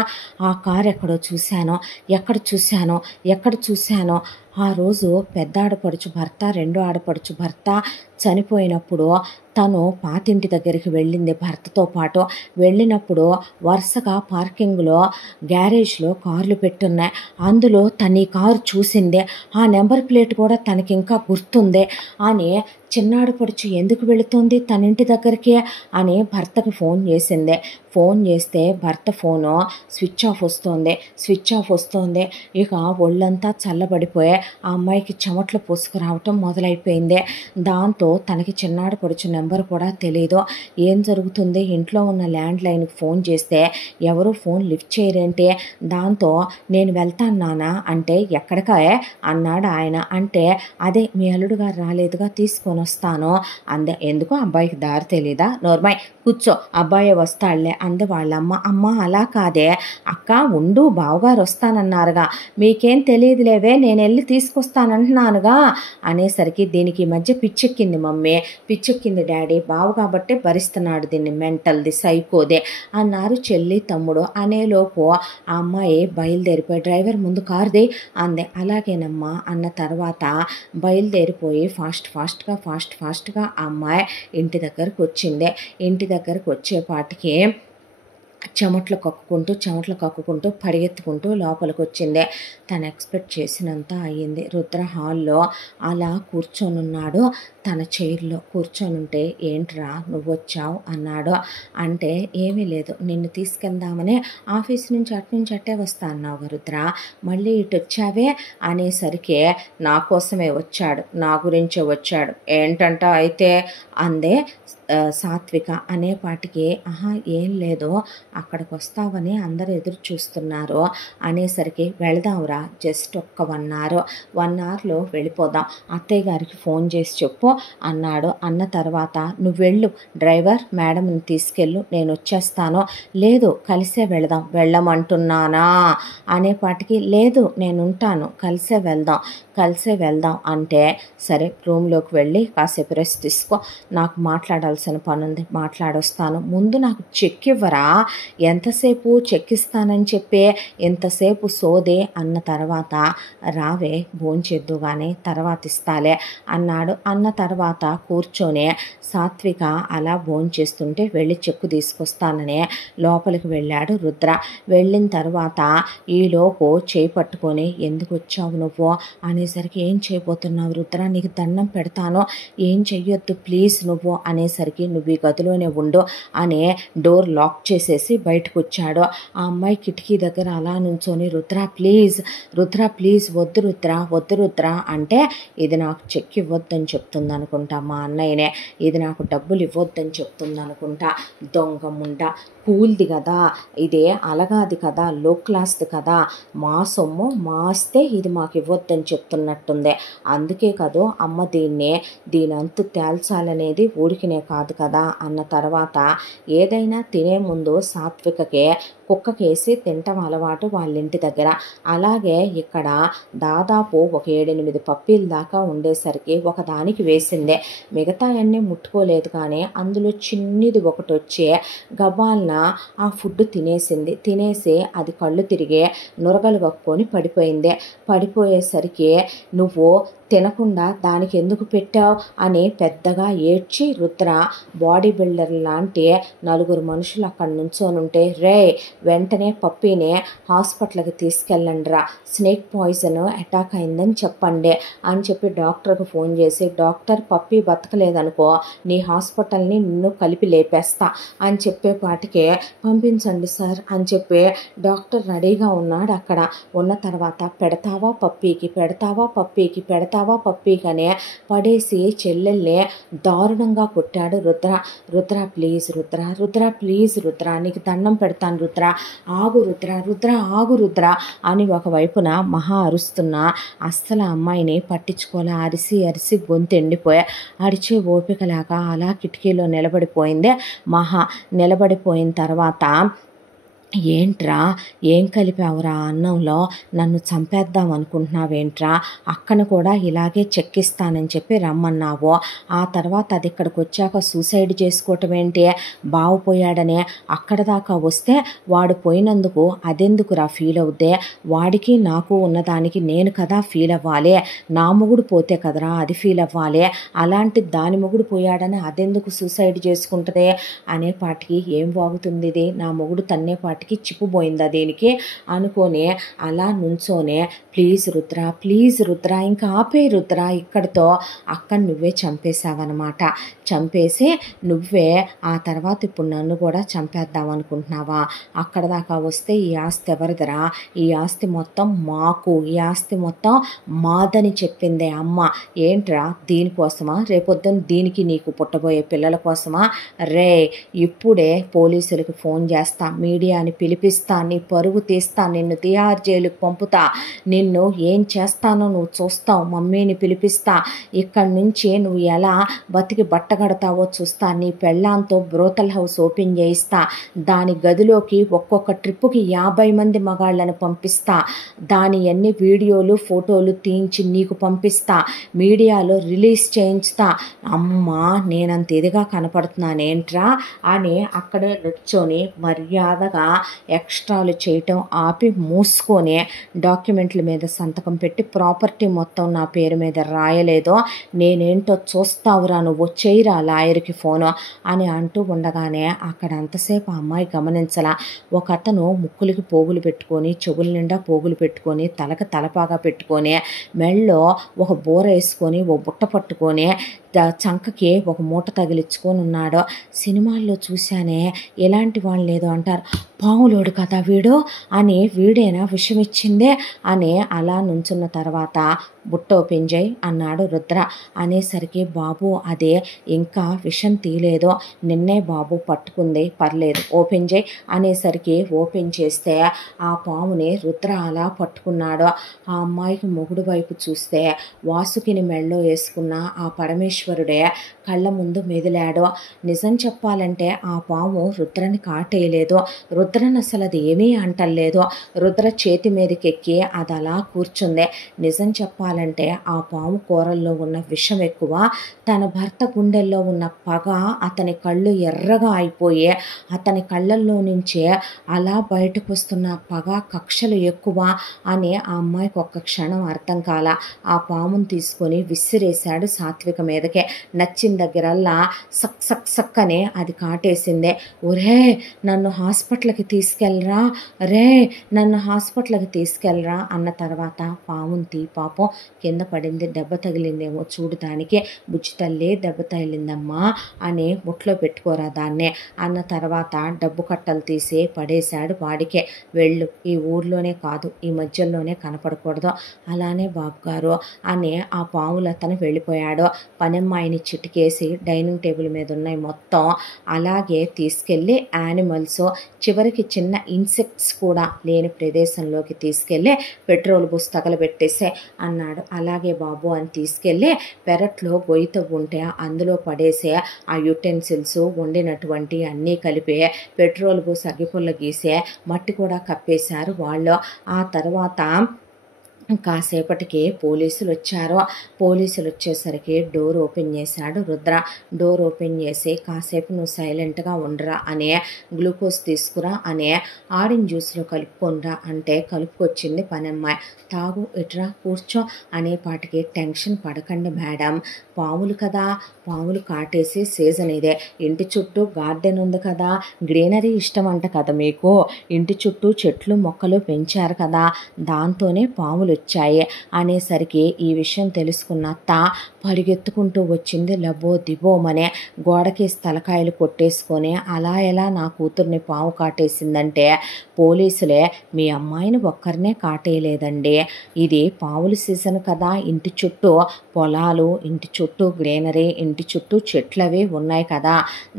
ఆ కారు ఎక్కడ చూశానో ఆ రోజు పెద్ద ఆడపడుచు భర్త, రెండో ఆడపడుచు భర్త చనిపోయినప్పుడు తను పాతింటి దగ్గరికి వెళ్ళింది భర్తతో పాటు. వెళ్ళినప్పుడు వరుసగా పార్కింగ్లో గ్యారేజ్లో కార్లు పెట్టున్నాయి. అందులో తను ఈ కారు చూసిందే, ఆ నెంబర్ ప్లేట్ కూడా తనకి ఇంకా గుర్తుంది అని చిన్నాడపడుచు ఎందుకు వెళుతుంది తన ఇంటి దగ్గరికి అని భర్తకి ఫోన్ చేసింది. ఫోన్ చేస్తే భర్త ఫోను స్విచ్ ఆఫ్ వస్తుంది. ఇక ఒళ్ళంతా చల్లబడిపోయి ఆ అమ్మాయికి చెమట్లు పోసుకురావటం మొదలైపోయింది. దాంతో తనకి చిన్నాడపడుచు నెంబర్ కూడా తెలియదు. ఏం జరుగుతుంది, ఇంట్లో ఉన్న ల్యాండ్ లైన్కి ఫోన్ చేస్తే ఎవరు ఫోన్ లిఫ్ట్ చేయరేంటి? దాంతో నేను వెళ్తాను నాన్న అంటే, ఎక్కడికా అన్నాడు ఆయన. అంటే అదే మీ అల్లుడు గారు రాలేదుగా, తీసుకొని వస్తాను అందే. ఎందుకు అబ్బాయికి దారి తెలీదా? నోర్మై కూర్చో, అబ్బాయి వస్తాడులే అంది వాళ్ళమ్మ. అమ్మ అలా కాదే అక్క, ఉండు బావగారు వస్తానన్నారుగా, మీకేం తెలియదులేవే, నేను వెళ్ళి తీసుకొస్తానంటున్నానుగా అనేసరికి దీనికి ఈ మధ్య పిచ్చెక్కింది మమ్మీ, పిచ్చెక్కింది డాడీ, బావు కాబట్టే భరిస్తున్నాడు దీన్ని, మెంటల్ది సైకోదే అన్నారు చెల్లి తమ్ముడు. అనేలోపు ఆ అమ్మాయి బయలుదేరిపోయి డ్రైవర్ ముందు కారుది అంది. అలాగేనమ్మా అన్న తర్వాత బయలుదేరిపోయి ఫాస్ట్గా ఆ అమ్మాయి ఇంటి దగ్గరకు వచ్చింది. ఇంటి దగ్గరకు వచ్చేపాటికి చెమట్లు కక్కుకుంటూ పరిగెత్తుకుంటూ లోపలికి వచ్చింది. తను ఎక్స్పెక్ట్ చేసినంత అయ్యింది. రుద్ర హాల్లో అలా కూర్చొనున్నాడు. తన చైర్లో కూర్చొనుంటే, ఏంట్రా నువ్వు వచ్చావు అన్నాడు. అంటే ఏమీ లేదు, నిన్ను తీసుకెళ్దామని ఆఫీస్ నుంచి అట్టే వస్తా అన్నావు రుద్ర, మళ్ళీ ఇటు వచ్చావే అనేసరికి నా కోసమే వచ్చాడు, నా గురించే వచ్చాడు ఏంటంట అయితే అందే సాత్విక. అనేపాటికి ఏం లేదు, అక్కడికి వస్తావని అందరూ ఎదురు చూస్తున్నారు అనేసరికి వెళదాంరా, జస్ట్ ఒక్క 1 అవర్లో వెళ్ళిపోదాం, అత్తయ్య గారికి ఫోన్ చేసి చెప్పు అన్నాడు. అన్న తర్వాత నువ్వు వెళ్ళు, డ్రైవర్ మేడంని తీసుకెళ్ళు, నేను వచ్చేస్తాను. లేదు కలిసే వెళదాం. వెళ్ళమంటున్నానా అనేపాటికి లేదు నేను ఉంటాను, కలిసే వెళ్దాం అంటే, సరే రూమ్లోకి వెళ్ళి కాసేపు రెస్ట్ తీసుకో, నాకు మాట్లాడాల్సిన పని ఉంది, మాట్లాడొస్తాను, ముందు నాకు చెక్ ఇవ్వరా, ఎంతసేపు చెక్ ఇస్తానని చెప్పి ఎంతసేపు సోదే అన్న తర్వాత, రావే భోంచేద్దు కానీ తర్వాత ఇస్తాలే అన్నాడు. అన్న తర్వాత కూర్చొని సాత్విక అలా భోంచేస్తుంటే వెళ్ళి చెక్కు తీసుకొస్తానని లోపలికి వెళ్ళాడు రుద్ర. వెళ్ళిన తర్వాత ఈలోపు చేయి పట్టుకొని ఎందుకు వచ్చావు నువ్వు అనేసరికి, ఏం చేయబోతున్నావు రుద్ర, నీకు దండం పెడతాను, ఏం చెయ్యొద్దు ప్లీజ్ నువ్వు అనేసరికి, నువ్వు ఈ గదిలోనే ఉండు అని డోర్ లాక్ చేసేసి బయటకు వచ్చాడు. ఆ అమ్మాయి కిటికీ దగ్గర అలా నుంచొని రుద్ర ప్లీజ్ వద్దు రుద్ర అంటే, ఇది నాకు చెక్ ఇవ్వద్దని చెప్తుంది అనుకుంటా మా అన్నయ్యనే, ఇది నాకు డబ్బులు ఇవ్వద్దని చెప్తుంది అనుకుంటా, దొంగ ముండ, కూల్ది కదా ఇదే, అలగాది కదా, లో క్లాస్ది కదా, మా సొమ్ము మాస్తే ఇది మాకు ఇవ్వద్దని చెప్తున్నట్టుంది, అందుకే కదా అమ్మ దీనంతు తేల్చాలనేది ఊరికినే కాదు కదా అన్న తర్వాత, ఏదైనా తినే ముందు సాత్వికకే కుక్కకేసి తింటం అలవాటు వాళ్ళ ఇంటి దగ్గర. అలాగే ఇక్కడ దాదాపు ఒక 7-8 పప్పీల దాకా ఉండేసరికి ఒకదానికి వేసిందే. మిగతా అన్నీ ముట్టుకోలేదు, కానీ అందులో చిన్నది ఒకటి వచ్చి గబాలన ఆ ఫుడ్ తినేసింది. తినేసి అది కళ్ళు తిరిగి నురగలు కప్పుకొని పడిపోయింది. పడిపోయేసరికి నువ్వు తినకుండా దానికి ఎందుకు పెట్టావు అని పెద్దగా ఏడ్చి రుద్ర బాడీ బిల్డర్ లాంటి 4 మనుషులు అక్కడ నుంచోనుంటే, రే వెంటనే పప్పీని హాస్పిటల్కి తీసుకెళ్ళండిరా, స్నేక్ పాయిజన్ అటాక్ అయిందని చెప్పండి అని చెప్పి డాక్టర్కి ఫోన్ చేసి, డాక్టర్ పప్పీ బతకలేదనుకో నీ హాస్పిటల్ని నిన్ను కలిపి లేపేస్తా అని చెప్పేపాటికి పంపించండి సార్ అని చెప్పి డాక్టర్ రెడీగా ఉన్నాడు. అక్కడ ఉన్న తర్వాత పెడతావా పప్పీకి అని పడేసి చెల్లెల్ని దారుణంగా కొట్టాడు రుద్ర. రుద్ర ప్లీజ్ రుద్ర నీకు దండం పెడతాను రుద్ర, ఆగు రుద్ర అని ఒకవైపున మహా అరుస్తున్నా అస్సలు అమ్మాయిని పట్టించుకోలే. అరిసి గొంతు ఎండిపోయా. అరిచే ఓపిక లేక అలా కిటికీలో నిలబడిపోయింది మహా. నిలబడిపోయిన తర్వాత, ఏంట్రా ఏం కలిపావురా అన్నంలో, నన్ను చంపేద్దాం అనుకుంటున్నావేంట్రా, అక్కను కూడా ఇలాగే చెక్కిస్తానని చెప్పి రమ్మన్నావు, ఆ తర్వాత అది ఇక్కడికి వచ్చాక సూసైడ్ చేసుకోవటం ఏంటి, బావపోయాడనే అక్కడ దాకా వస్తే వాడు పోయినందుకు అదెందుకురా ఫీల్ అవుతే, వాడికి నాకు ఉన్నదానికి నేను కదా ఫీల్ అవ్వాలి, నా మొగుడు పోతే కదరా అది ఫీల్ అవ్వాలి, అలాంటి దాని మొగుడు పోయాడని అదెందుకు సూసైడ్ చేసుకుంటుంది అనేపాటికి ఏం బాగుతుంది ఇది, నా మొగుడు తన్నేపాటికి చిప్పుపోయిందా దేనికి అనుకొని అలా నుంచోనే, ప్లీజ్ రుద్ర ఇంకా ఆపే రుద్ర, ఇక్కడితో అక్కడ నువ్వే చంపేశావన్నమాట. చంపేసి నువ్వే ఆ తర్వాత ఇప్పుడు నన్ను కూడా చంపేద్దాం అనుకుంటున్నావా, అక్కడ దాకా వస్తే ఈ ఆస్తి ఎవరిదరా, ఈ ఆస్తి మొత్తం మాకు, ఈ ఆస్తి మొత్తం మాదని చెప్పిందే అమ్మ. ఏంట్రా దీనికోసమా, రేపొద్దున దీనికి నీకు పుట్టబోయే పిల్లల కోసమా, రే ఇప్పుడే పోలీసులకు ఫోన్ చేస్తా, మీడియాని పిలిపిస్తా, నీ పరువు తీస్తా, నిన్ను తిహార్ జైలుకు పంపుతా, నిన్ను ఏం చేస్తానో నువ్వు చూస్తావు, మమ్మీని పిలిపిస్తా, ఇక్కడి నుంచి నువ్వు ఎలా బతికి బట్టగడతావో చూస్తా, నీ పెళ్ళాంతో బ్రోతల్ హౌస్ ఓపెన్ చేయిస్తా, దాని గదిలోకి ఒక్కొక్క ట్రిప్పుకి 50 మంది మగాళ్ళని పంపిస్తా, దాని అన్ని వీడియోలు ఫోటోలు తీయించి నీకు పంపిస్తా, మీడియాలో రిలీజ్ చేయించుతా. అమ్మా నేనంత ఇదిగా కనపడుతున్నానేంట్రా అని అక్కడే నుంచొని మర్యాదగా ఎక్స్ట్రాలు చేయటం ఆపి మూసుకొని డాక్యుమెంట్ల మీద సంతకం పెట్టి, ప్రాపర్టీ మొత్తం నా పేరు మీద రాయలేదో నేనేంటో చూస్తావురా, నువ్వు చేయరా లాయర్కి ఫోను అని అంటూ ఉండగానే అక్కడ అంతసేపు ఆ అమ్మాయి గమనించలా. ఒక అతను ముక్కులకి పోగులు పెట్టుకొని, చెవుల నిండా పోగులు పెట్టుకొని, తలకు తలపాగా పెట్టుకొని, మెళ్ళో ఒక బోర వేసుకొని, ఓ బుట్ట పట్టుకొని, చంకకి ఒక మూట తగిలించుకొని ఉన్నాడు. సినిమాల్లో చూశానే ఇలాంటి వాళ్ళు ఏదో అంటారు, పావులోడు కదా వీడు అని, వీడేనా విషం ఇచ్చిందే అని అలా నుంచున్న తర్వాత బుట్ట ఓపెన్ చేయి అన్నాడు రుద్ర. అనేసరికి బాబు అదే ఇంకా విషం తీయలేదు, నిన్నే బాబు పట్టుకుంది, పర్లేదు ఓపెన్ చేయి అనేసరికి ఓపెన్ చేస్తే ఆ పాముని రుద్ర అలా పట్టుకున్నాడు. ఆ అమ్మాయికి మొగుడు వైపు చూస్తే వాసుకిని మెళ్ళో వేసుకున్న ఆ పరమేశ్వరుడే కళ్ళ ముందు మెదిలాడు. నిజం చెప్పాలంటే ఆ పాము రుద్రని కాటేయలేదు, రుద్రని అసలు అది ఏమీ అంటలేదు. రుద్ర చేతి మీదకెక్కి అది అలా కూర్చుంది. నిజం చెప్పాలంటే ఆ పాము కూరల్లో ఉన్న విషం ఎక్కువ, తన భర్త గుండెల్లో ఉన్న పగ అతని కళ్ళు ఎర్రగా అయిపోయి అతని కళ్ళల్లో నుంచే అలా బయటకు వస్తున్న పగ కక్షలు ఎక్కువ అని ఆ అమ్మాయికి ఒక్క క్షణం అర్థం కాల. ఆ పామును తీసుకొని విసిరేశాడు సాత్విక మీదకే. నచ్చిన దగ్గరల్లా సక్ సక్ సక్ అని అది కాటేసిందే. ఒరే నన్ను హాస్పిటల్కి తీసుకెళ్ళరా, నన్ను హాస్పిటల్కి తీసుకెళ్ళరా అన్న తర్వాత పాముని పాపం కింద పడింది, దెబ్బ తగిలిందేమో చూడు దానికి, బుజ్జి తల్లి దెబ్బ తగిలిందమ్మా అని ముట్లో పెట్టుకోరా దాన్నే అన్న తర్వాత డబ్బు కట్టలు తీసి పడేశాడు వాడికే. వెళ్ళు, ఈ ఊర్లోనే కాదు ఈ మధ్యలోనే కనపడకూడదు, అలానే బాబు గారు అని ఆ పాములతను వెళ్ళిపోయాడు. పని పనమ్మాయిని చిటికేసి డైనింగ్ టేబుల్ మీద ఉన్నాయి మొత్తం అలాగే తీసుకెళ్ళి యానిమల్స్, చివరికి చిన్న ఇన్సెక్ట్స్ కూడా లేని ప్రదేశంలోకి తీసుకెళ్ళి పెట్రోల్ బుస్ తగలబెట్టేసే అన్నాడు. అలాగే బాబు అని తీసుకెళ్ళి పెరట్లో గొయ్యితో ఉంటే అందులో పడేసే ఆ యుటెన్సిల్స్ వండినటువంటి అన్నీ కలిపి పెట్రోల్ బుస్ అగ్గిపుల్ల గీసే మట్టి కూడా కప్పేశారు వాళ్ళు. ఆ తర్వాత కాసేపటికి పోలీసులు వచ్చారు. పోలీసులు వచ్చేసరికి డోర్ ఓపెన్ చేశాడు రుద్ర. డోర్ ఓపెన్ చేసి కాసేపు నువ్వు సైలెంట్గా ఉండరా అనే గ్లూకోజ్ తీసుకురా అనే ఆరెంజ్ జ్యూస్లో కలుపుకొనరా అంటే కలుపుకొచ్చింది పనమ్మాయి. తాగు ఇట్రా కూర్చో అనేపాటికి టెన్షన్ పడకండి మేడం, పాములు కదా, పాములు కాటేసి సీజన్ ఇదే, ఇంటి చుట్టూ గార్డెన్ ఉంది కదా, గ్రీనరీ ఇష్టం అంట కదా మీకు, ఇంటి చుట్టూ చెట్లు మొక్కలు పెంచారు కదా, దాంతోనే పాములు వచ్చాయి అనేసరికి ఈ విషయం తెలుసుకున్న అత్త పరిగెత్తుకుంటూ వచ్చింది. లబో దిబోమనే గోడకి తలకాయలు కొట్టేసుకొని అలా ఎలా నా కూతుర్ని పాము కాటేసిందంటే పోలీసులే మీ అమ్మాయిని ఒక్కరినే కాటేయలేదండి, ఇది పాముల సీజన్ కదా, ఇంటి చుట్టూ పొలాలు, ఇంటి చుట్టూ గ్రీనరీ, ఇంటి చుట్టూ చెట్లవి ఉన్నాయి కదా,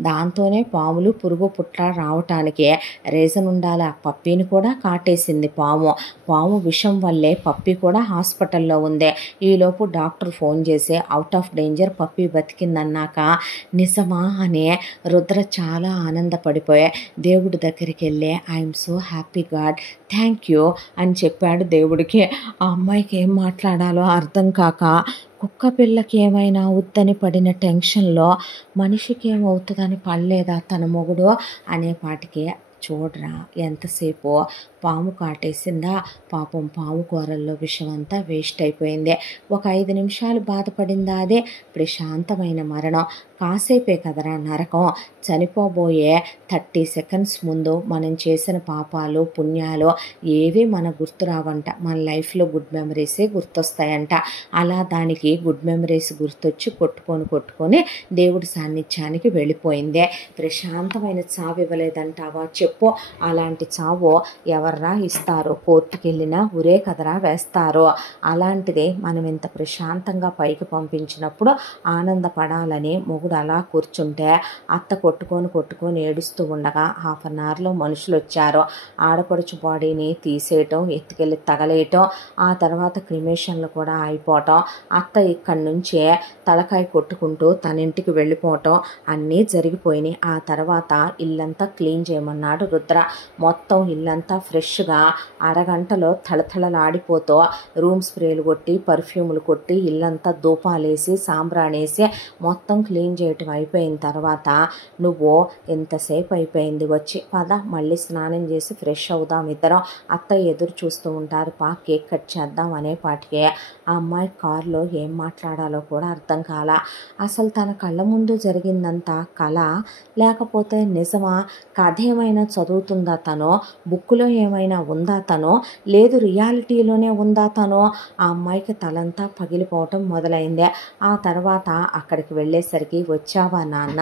దాంతోనే పాములు పురుగు పుట్ల రావటానికి రీజన్ ఉండాలి. పప్పిని కూడా కాటేసింది పాము, పాము విషం వల్లే పప్పి కూడా హాస్పిటల్లో ఉంది. ఈలోపు డాక్టర్ ఫోన్ చేసి అవుట్ ఆఫ్ డేంజర్, పప్పి బతికిందన్నాక నిజమా అని రుద్ర చాలా ఆనందపడిపోయే దేవుడి దగ్గరికి వెళ్ళి I'm so happy God, thank you అని చెప్పాడు దేవుడికి. ఆ అమ్మాయికి ఏం మాట్లాడాలో అర్థం కాక కుక్క పిల్లకి ఏమైనా అవుద్దని పడిన టెన్షన్లో మనిషికి ఏమవుతుందని పడలేదా తన మొగుడు అనేపాటికి చూడరా ఎంతసేపు పాము కాటేసిందా, పాపం పాము కూరల్లో విషం అంతా వేస్ట్ అయిపోయింది. ఒక 5 నిమిషాలు బాధపడిందా, అదే ప్రశాంతమైన మరణం. కాసేపే కదరా నరకం, చనిపోబోయే 30 సెకండ్స్ ముందు మనం చేసిన పాపాలు పుణ్యాలు ఏవి మన గుర్తు రావంట, మన లైఫ్లో గుడ్ మెమరీసే గుర్తొస్తాయంట. అలా దానికి గుడ్ మెమరీస్ గుర్తొచ్చి కొట్టుకొని దేవుడి సాన్నిధ్యానికి వెళ్ళిపోయిందే. ప్రశాంతమైన చావు ఇవ్వలేదంటావా చెప్పు, అలాంటి చావు ఎవర్రా ఇస్తారు, కోర్టుకి వెళ్ళినా ఉరే కదరా వేస్తారు. అలాంటిది మనం ఇంత ప్రశాంతంగా పైకి పంపించినప్పుడు ఆనందపడాలని మొగుడు అలా కూర్చుంటే అత్త కొట్టుకొని ఏడుస్తూ ఉండగా 1/2 an hourలో మనుషులు వచ్చారు. ఆడపడుచు బాడీని తీసేయటం, ఎత్తుకెళ్ళి తగలేయటం, ఆ తర్వాత క్రిమేషన్లు కూడా అయిపోవటం, అత్త ఇక్కడి నుంచే తలకాయ కొట్టుకుంటూ తన ఇంటికి వెళ్ళిపోవటం అన్నీ జరిగిపోయినాయి. ఆ తర్వాత ఇల్లంతా క్లీన్ చేయమన్నాడు రుద్ర. మొత్తం ఇల్లంతా ఫ్రెష్గా అరగంటలో తళతళలాడిపోతూ రూమ్ స్ప్రేలు కొట్టి పర్ఫ్యూములు కొట్టి ఇల్లంతా ధూపాలేసి సాంబ్రాణేసి మొత్తం క్లీన్ చేయటం అయిపోయిన తర్వాత నువ్వు ఎంతసేపు అయిపోయింది వచ్చి పద మళ్ళీ స్నానం చేసి ఫ్రెష్ అవుదాం ఇద్దరం, అత్త ఎదురు చూస్తూ ఉంటారు, కేక్ కట్ చేద్దాం అనేపాటికే ఆ అమ్మాయి కారులో ఏం మాట్లాడాలో కూడా అర్థం కాల. అసలు తన కళ్ళ ముందు జరిగిందంతా కళ లేకపోతే నిజమా, కథ ఏమైనా చదువుతుందా తను, బుక్కులో ఏమైనా ఉందా తను, లేదు రియాలిటీలోనే ఉందా తను. ఆ అమ్మాయికి తలంతా పగిలిపోవటం మొదలైంది. ఆ తర్వాత అక్కడికి వెళ్ళేసరికి వచ్చావా నాన్న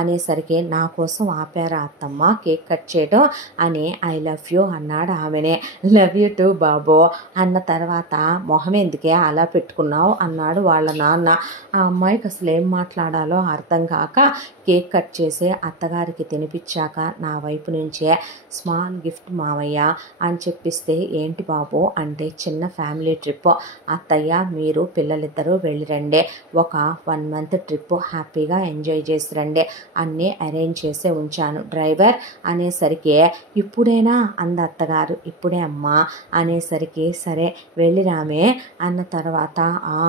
అనేసరికి నా కోసం ఆపారా అత్తమ్మ కేక్ కట్ చేయడం అని ఐ లవ్ యూ అన్నాడు ఆమెనే. లవ్ యూ టూ బాబో అన్న తర్వాత మొహం ఎందుకే అలా పెట్టుకున్నావు అన్నాడు వాళ్ళ నాన్న. ఆ అమ్మాయికి అసలు ఏం మాట్లాడాలో అర్థం కాక కేక్ కట్ చేసి అత్తగారికి తినిపించాక నా వైపు నుంచే స్మాల్ గిఫ్ట్ మామయ్య అని చెప్పిస్తే ఏంటి బాబు అంటే చిన్న ఫ్యామిలీ ట్రిప్, అత్తయ్య మీరు పిల్లలిద్దరూ వెళ్ళిరండి, ఒక 1 month ట్రిప్ హ్యాపీగా ఎంజాయ్ చేసి రండి, అన్నీ అరేంజ్ చేసే ఉంచాను, డ్రైవర్ అనేసరికి ఇప్పుడేనా అంద అత్తగారు. ఇప్పుడే అమ్మా అనేసరికి సరే వెళ్ళిరామే అన్న తర్వాత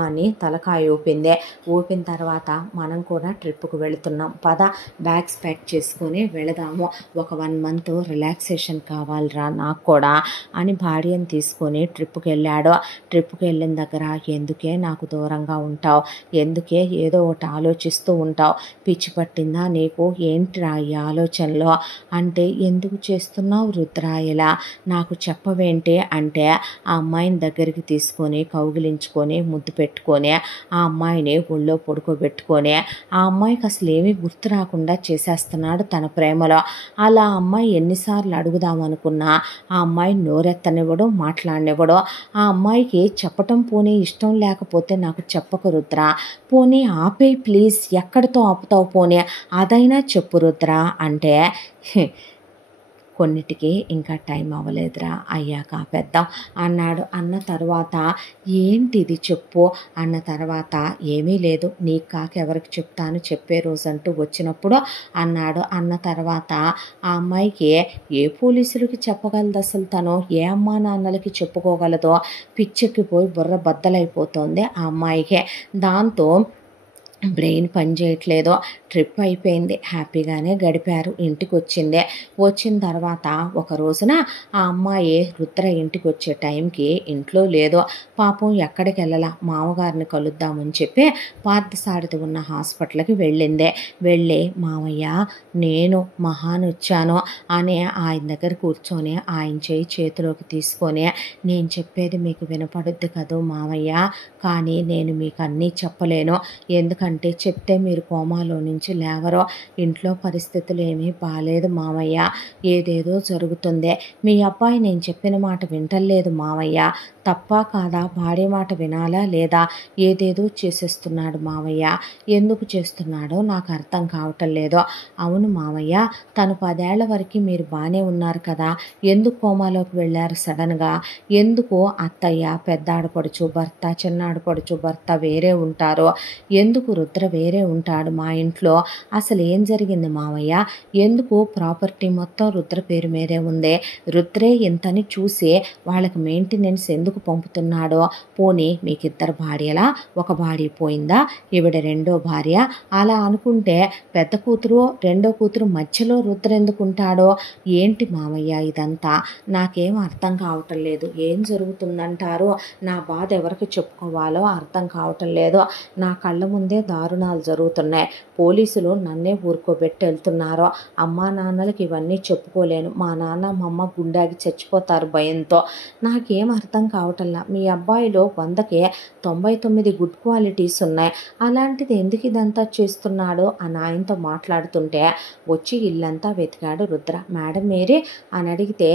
అని తలకాయ ఊపింది. ఊపిన తర్వాత మనం కూడా ట్రిప్కు వెళుతున్నాం, పద బ్యాగ్స్ ప్యాక్ చేసుకొని వెళదాము, ఒక 1 month రిలాక్సేషన్ కావాలిరా నాకు కూడా అని భార్యను తీసుకొని ట్రిప్కి వెళ్ళాడు. ట్రిప్కి వెళ్ళిన దగ్గర ఎందుకే నాకు దూరంగా ఉంటావు, ఎందుకే ఏదో ఒకటి ఆలోచిస్తూ ఉంటావు, పిచ్చి పట్టిందా నీకు, ఏంటిరా ఈ ఆలోచనలో అంటే ఎందుకు చేస్తున్నావు రుద్ర ఇలా నాకు చెప్పవేంటి అంటే ఆ అమ్మాయిని దగ్గరికి తీసుకొని కౌగిలించుకొని ముద్దు పెట్టుకొని ఆ అమ్మాయిని ఒళ్ళో పడుకోబెట్టుకొని ఆ అమ్మాయికి అసలు ఏమీ గుర్తు రాకుండా చేసేస్తున్నాడు తన ప్రేమలో. అలా అమ్మాయి అమ్మాయి ఎన్నిసార్లు అడుగుదామనుకున్నా ఆ అమ్మాయి నోరెత్తనివ్వడో మాట్లాడనివ్వడో. ఆ అమ్మాయికి చెప్పటం పోనీ ఇష్టం లేకపోతే నాకు చెప్పకు రుద్ర, పోనీ ఆపేయి ప్లీజ్, ఎక్కడితో ఆపుతావు పోనీ అదైనా చెప్పు రుద్ర అంటే కొన్నిటికి ఇంకా టైం అవ్వలేదురా, అయ్యాక ఆపేద్దాం అన్నాడు. అన్న తర్వాత ఏంటిది చెప్పు అన్న తర్వాత ఏమీ లేదు, నీకు కాక ఎవరికి చెప్తాను, చెప్పే రోజంటూ వచ్చినప్పుడు అన్నాడు. అన్న తర్వాత ఆ అమ్మాయికి ఏ పోలీసులకి చెప్పగలదు అసలు, తను ఏ అమ్మా నాన్నలకి చెప్పుకోగలదో పిచ్చెక్కిపోయి బుర్ర బద్దలైపోతుంది ఆ అమ్మాయికి. దాంతో బ్రెయిన్ పని చేయట్లేదు. ట్రిప్ అయిపోయింది, హ్యాపీగానే గడిపారు. ఇంటికి వచ్చింది. వచ్చిన తర్వాత ఒక రోజున ఆ అమ్మాయి రుద్ర ఇంటికి వచ్చే టైంకి ఇంట్లో లేదు. పాపం ఎక్కడికి వెళ్ళాల, మామగారిని కలుద్దామని చెప్పి పార్థసారథి ఉన్న హాస్పిటల్కి వెళ్ళింది. వెళ్ళి మామయ్య నేను మహాన్ వచ్చాను అని ఆయన దగ్గర కూర్చొని ఆయన చేయి చేతిలోకి తీసుకొని, నేను చెప్పేది మీకు వినపడుద్ది కదూ మామయ్య, కానీ నేను మీకు అన్నీ చెప్పలేను, ఎందుకంటే చెప్తే మీరు కోమాలో నుంచి లేవరో, ఇంట్లో పరిస్థితులు ఏమీ బాలేదు మామయ్య, ఏదేదో జరుగుతుంది, మీ అబ్బాయి నేను చెప్పిన మాట వింటలేదు మామయ్య, తప్పా కాదా, భార్య మాట వినాలా లేదా, ఏదేదో చేసేస్తున్నాడు మామయ్య, ఎందుకు చేస్తున్నాడో నాకు అర్థం కావటం లేదు. అవును మామయ్య, తను 10 ఏళ్ల వరకు మీరు బాగానే ఉన్నారు కదా, ఎందుకు కోమాలోకి వెళ్ళారు సడన్గా, ఎందుకు అత్తయ్య పెద్ద ఆడపడుచు భర్త చిన్న ఆడపడుచు భర్త వేరే ఉంటారో, ఎందుకు రుద్ర వేరే ఉంటాడు మా ఇంట్లో, అసలు ఏం జరిగింది మామయ్య, ఎందుకు ప్రాపర్టీ మొత్తం రుద్ర పేరు మీదే ఉంది, రుద్రే ఇంతని చూసి వాళ్ళకి మెయింటెనెన్స్ ఎందుకు పంపుతున్నాడో, పోనీ మీకిద్దరు భార్యలా, ఒక భార్య పోయిందా, ఈవిడ రెండో భార్య, అలా అనుకుంటే పెద్ద కూతురు రెండో కూతురు మధ్యలో రుద్ర ఎందుకుంటాడో, ఏంటి మామయ్య ఇదంతా, నాకేం అర్థం కావటం లేదు, ఏం జరుగుతుందంటారు, నా బాధ ఎవరికి చెప్పుకోవాలో అర్థం కావటం లేదు, నా కళ్ళ ముందే దారుణాలు జరుగుతున్నాయి, పోలీసులు నన్నే ఊరుకోబెట్టి వెళ్తున్నారు, అమ్మా నాన్నలకి ఇవన్నీ చెప్పుకోలేను, మా నాన్న మా అమ్మ గుండాకి చచ్చిపోతారు భయంతో, నాకేం అర్థం కావటంలా, మీ అబ్బాయిలో 100కి 99 గుడ్ క్వాలిటీస్ ఉన్నాయి, అలాంటిది ఎందుకు ఇదంతా చేస్తున్నాడు అని ఆయనతో మాట్లాడుతుంటే వచ్చి ఇల్లంతా వెతికాడు రుద్ర. మేడం మేరీ అని అడిగితే,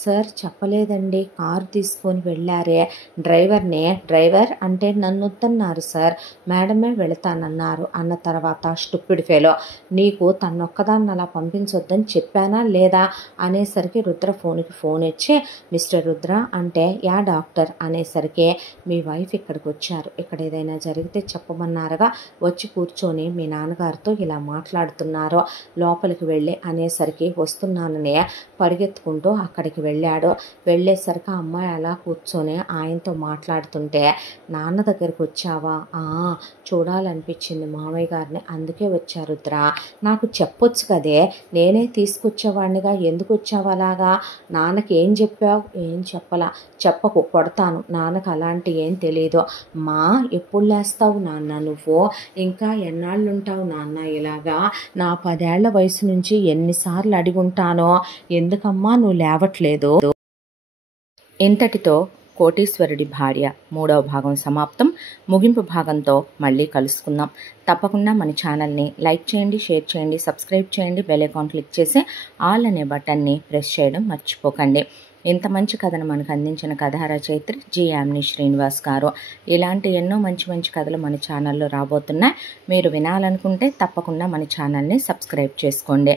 సార్ చెప్పలేదండి, కారు తీసుకొని వెళ్ళారే, డ్రైవర్ అంటే నన్ను వద్దన్నారు సార్, మేడమే వెళతానన్నారు అన్న తర్వాత, స్టూపిడ్ ఫెలో, నీకు తన్నొక్కదాన్ని అలా పంపించొద్దని చెప్పానా లేదా అనేసరికి రుద్ర ఫోన్కి ఫోన్ ఇచ్చి, మిస్టర్ రుద్ర అంటే, యా డాక్టర్ అనేసరికి, మీ వైఫ్ ఇక్కడికి వచ్చారు, ఇక్కడ ఏదైనా జరిగితే చెప్పమన్నారుగా, వచ్చి కూర్చొని మీ నాన్నగారితో ఇలా మాట్లాడుతున్నారు, లోపలికి వెళ్ళి అనేసరికి వస్తున్నానని పరిగెత్తుకుంటూ అక్కడికి వెళ్ళాడు. వెళ్ళేసరికి ఆ అమ్మాయి అలా కూర్చొని ఆయనతో మాట్లాడుతుంటే, నాన్న దగ్గరికి వచ్చావా, చూడాలనిపించింది మామయ్య గారిని, అందుకే వచ్చా రుద్ర, నాకు చెప్పొచ్చు కదే, నేనే తీసుకొచ్చేవాడినిగా, ఎందుకు వచ్చావు అలాగా, నాన్నకి ఏం చెప్పావు, ఏం చెప్పలా, చెప్పకు కొడతాను, నాన్నకు అలాంటి ఏం తెలియదు, మా ఎప్పుడు లేస్తావు నాన్న నువ్వు, ఇంకా ఎన్నాళ్ళు ఉంటావు నాన్న ఇలాగా, నా 10 ఏళ్ల వయసు నుంచి ఎన్నిసార్లు అడిగుంటానో, ఎందుకమ్మా నువ్వు లేవట్లేదు. ఇంతటితో కోటీశ్వరుడి భార్య 3వ భాగం సమాప్తం. ముగింపు భాగంతో మళ్ళీ కలుసుకుందాం. తప్పకుండా మన ఛానల్ని లైక్ చేయండి, షేర్ చేయండి, సబ్స్క్రైబ్ చేయండి, బెల్ ఐకాన్ క్లిక్ చేసి ఆల్ అనే బటన్ని ప్రెస్ చేయడం మర్చిపోకండి. ఇంత మంచి కథను మనకు అందించిన కథా రచయిత్రి జి యామిని శ్రీనివాస్ గారు. ఇలాంటి ఎన్నో మంచి మంచి కథలు మన ఛానల్లో రాబోతున్నాయి. మీరు వినాలనుకుంటే తప్పకుండా మన ఛానల్ని సబ్స్క్రైబ్ చేసుకోండి.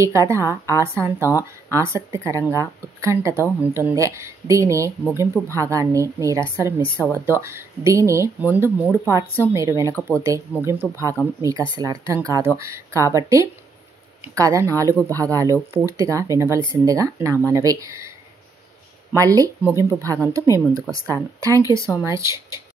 ఈ కథ ఆశాంతం ఆసక్తికరంగా ఉత్కంఠతో ఉంటుంది. దీని ముగింపు భాగాన్ని మీరు అస్సలు మిస్ అవ్వద్దు. దీని ముందు 3 పార్ట్స్ మీరు వినకపోతే ముగింపు భాగం మీకు అసలు అర్థం కాదు. కాబట్టి కథ 4 భాగాలు పూర్తిగా వినవలసిందిగా నా మనవి. మళ్ళీ ముగింపు భాగంతో మీ ముందుకు వస్తాను. Thank you so much.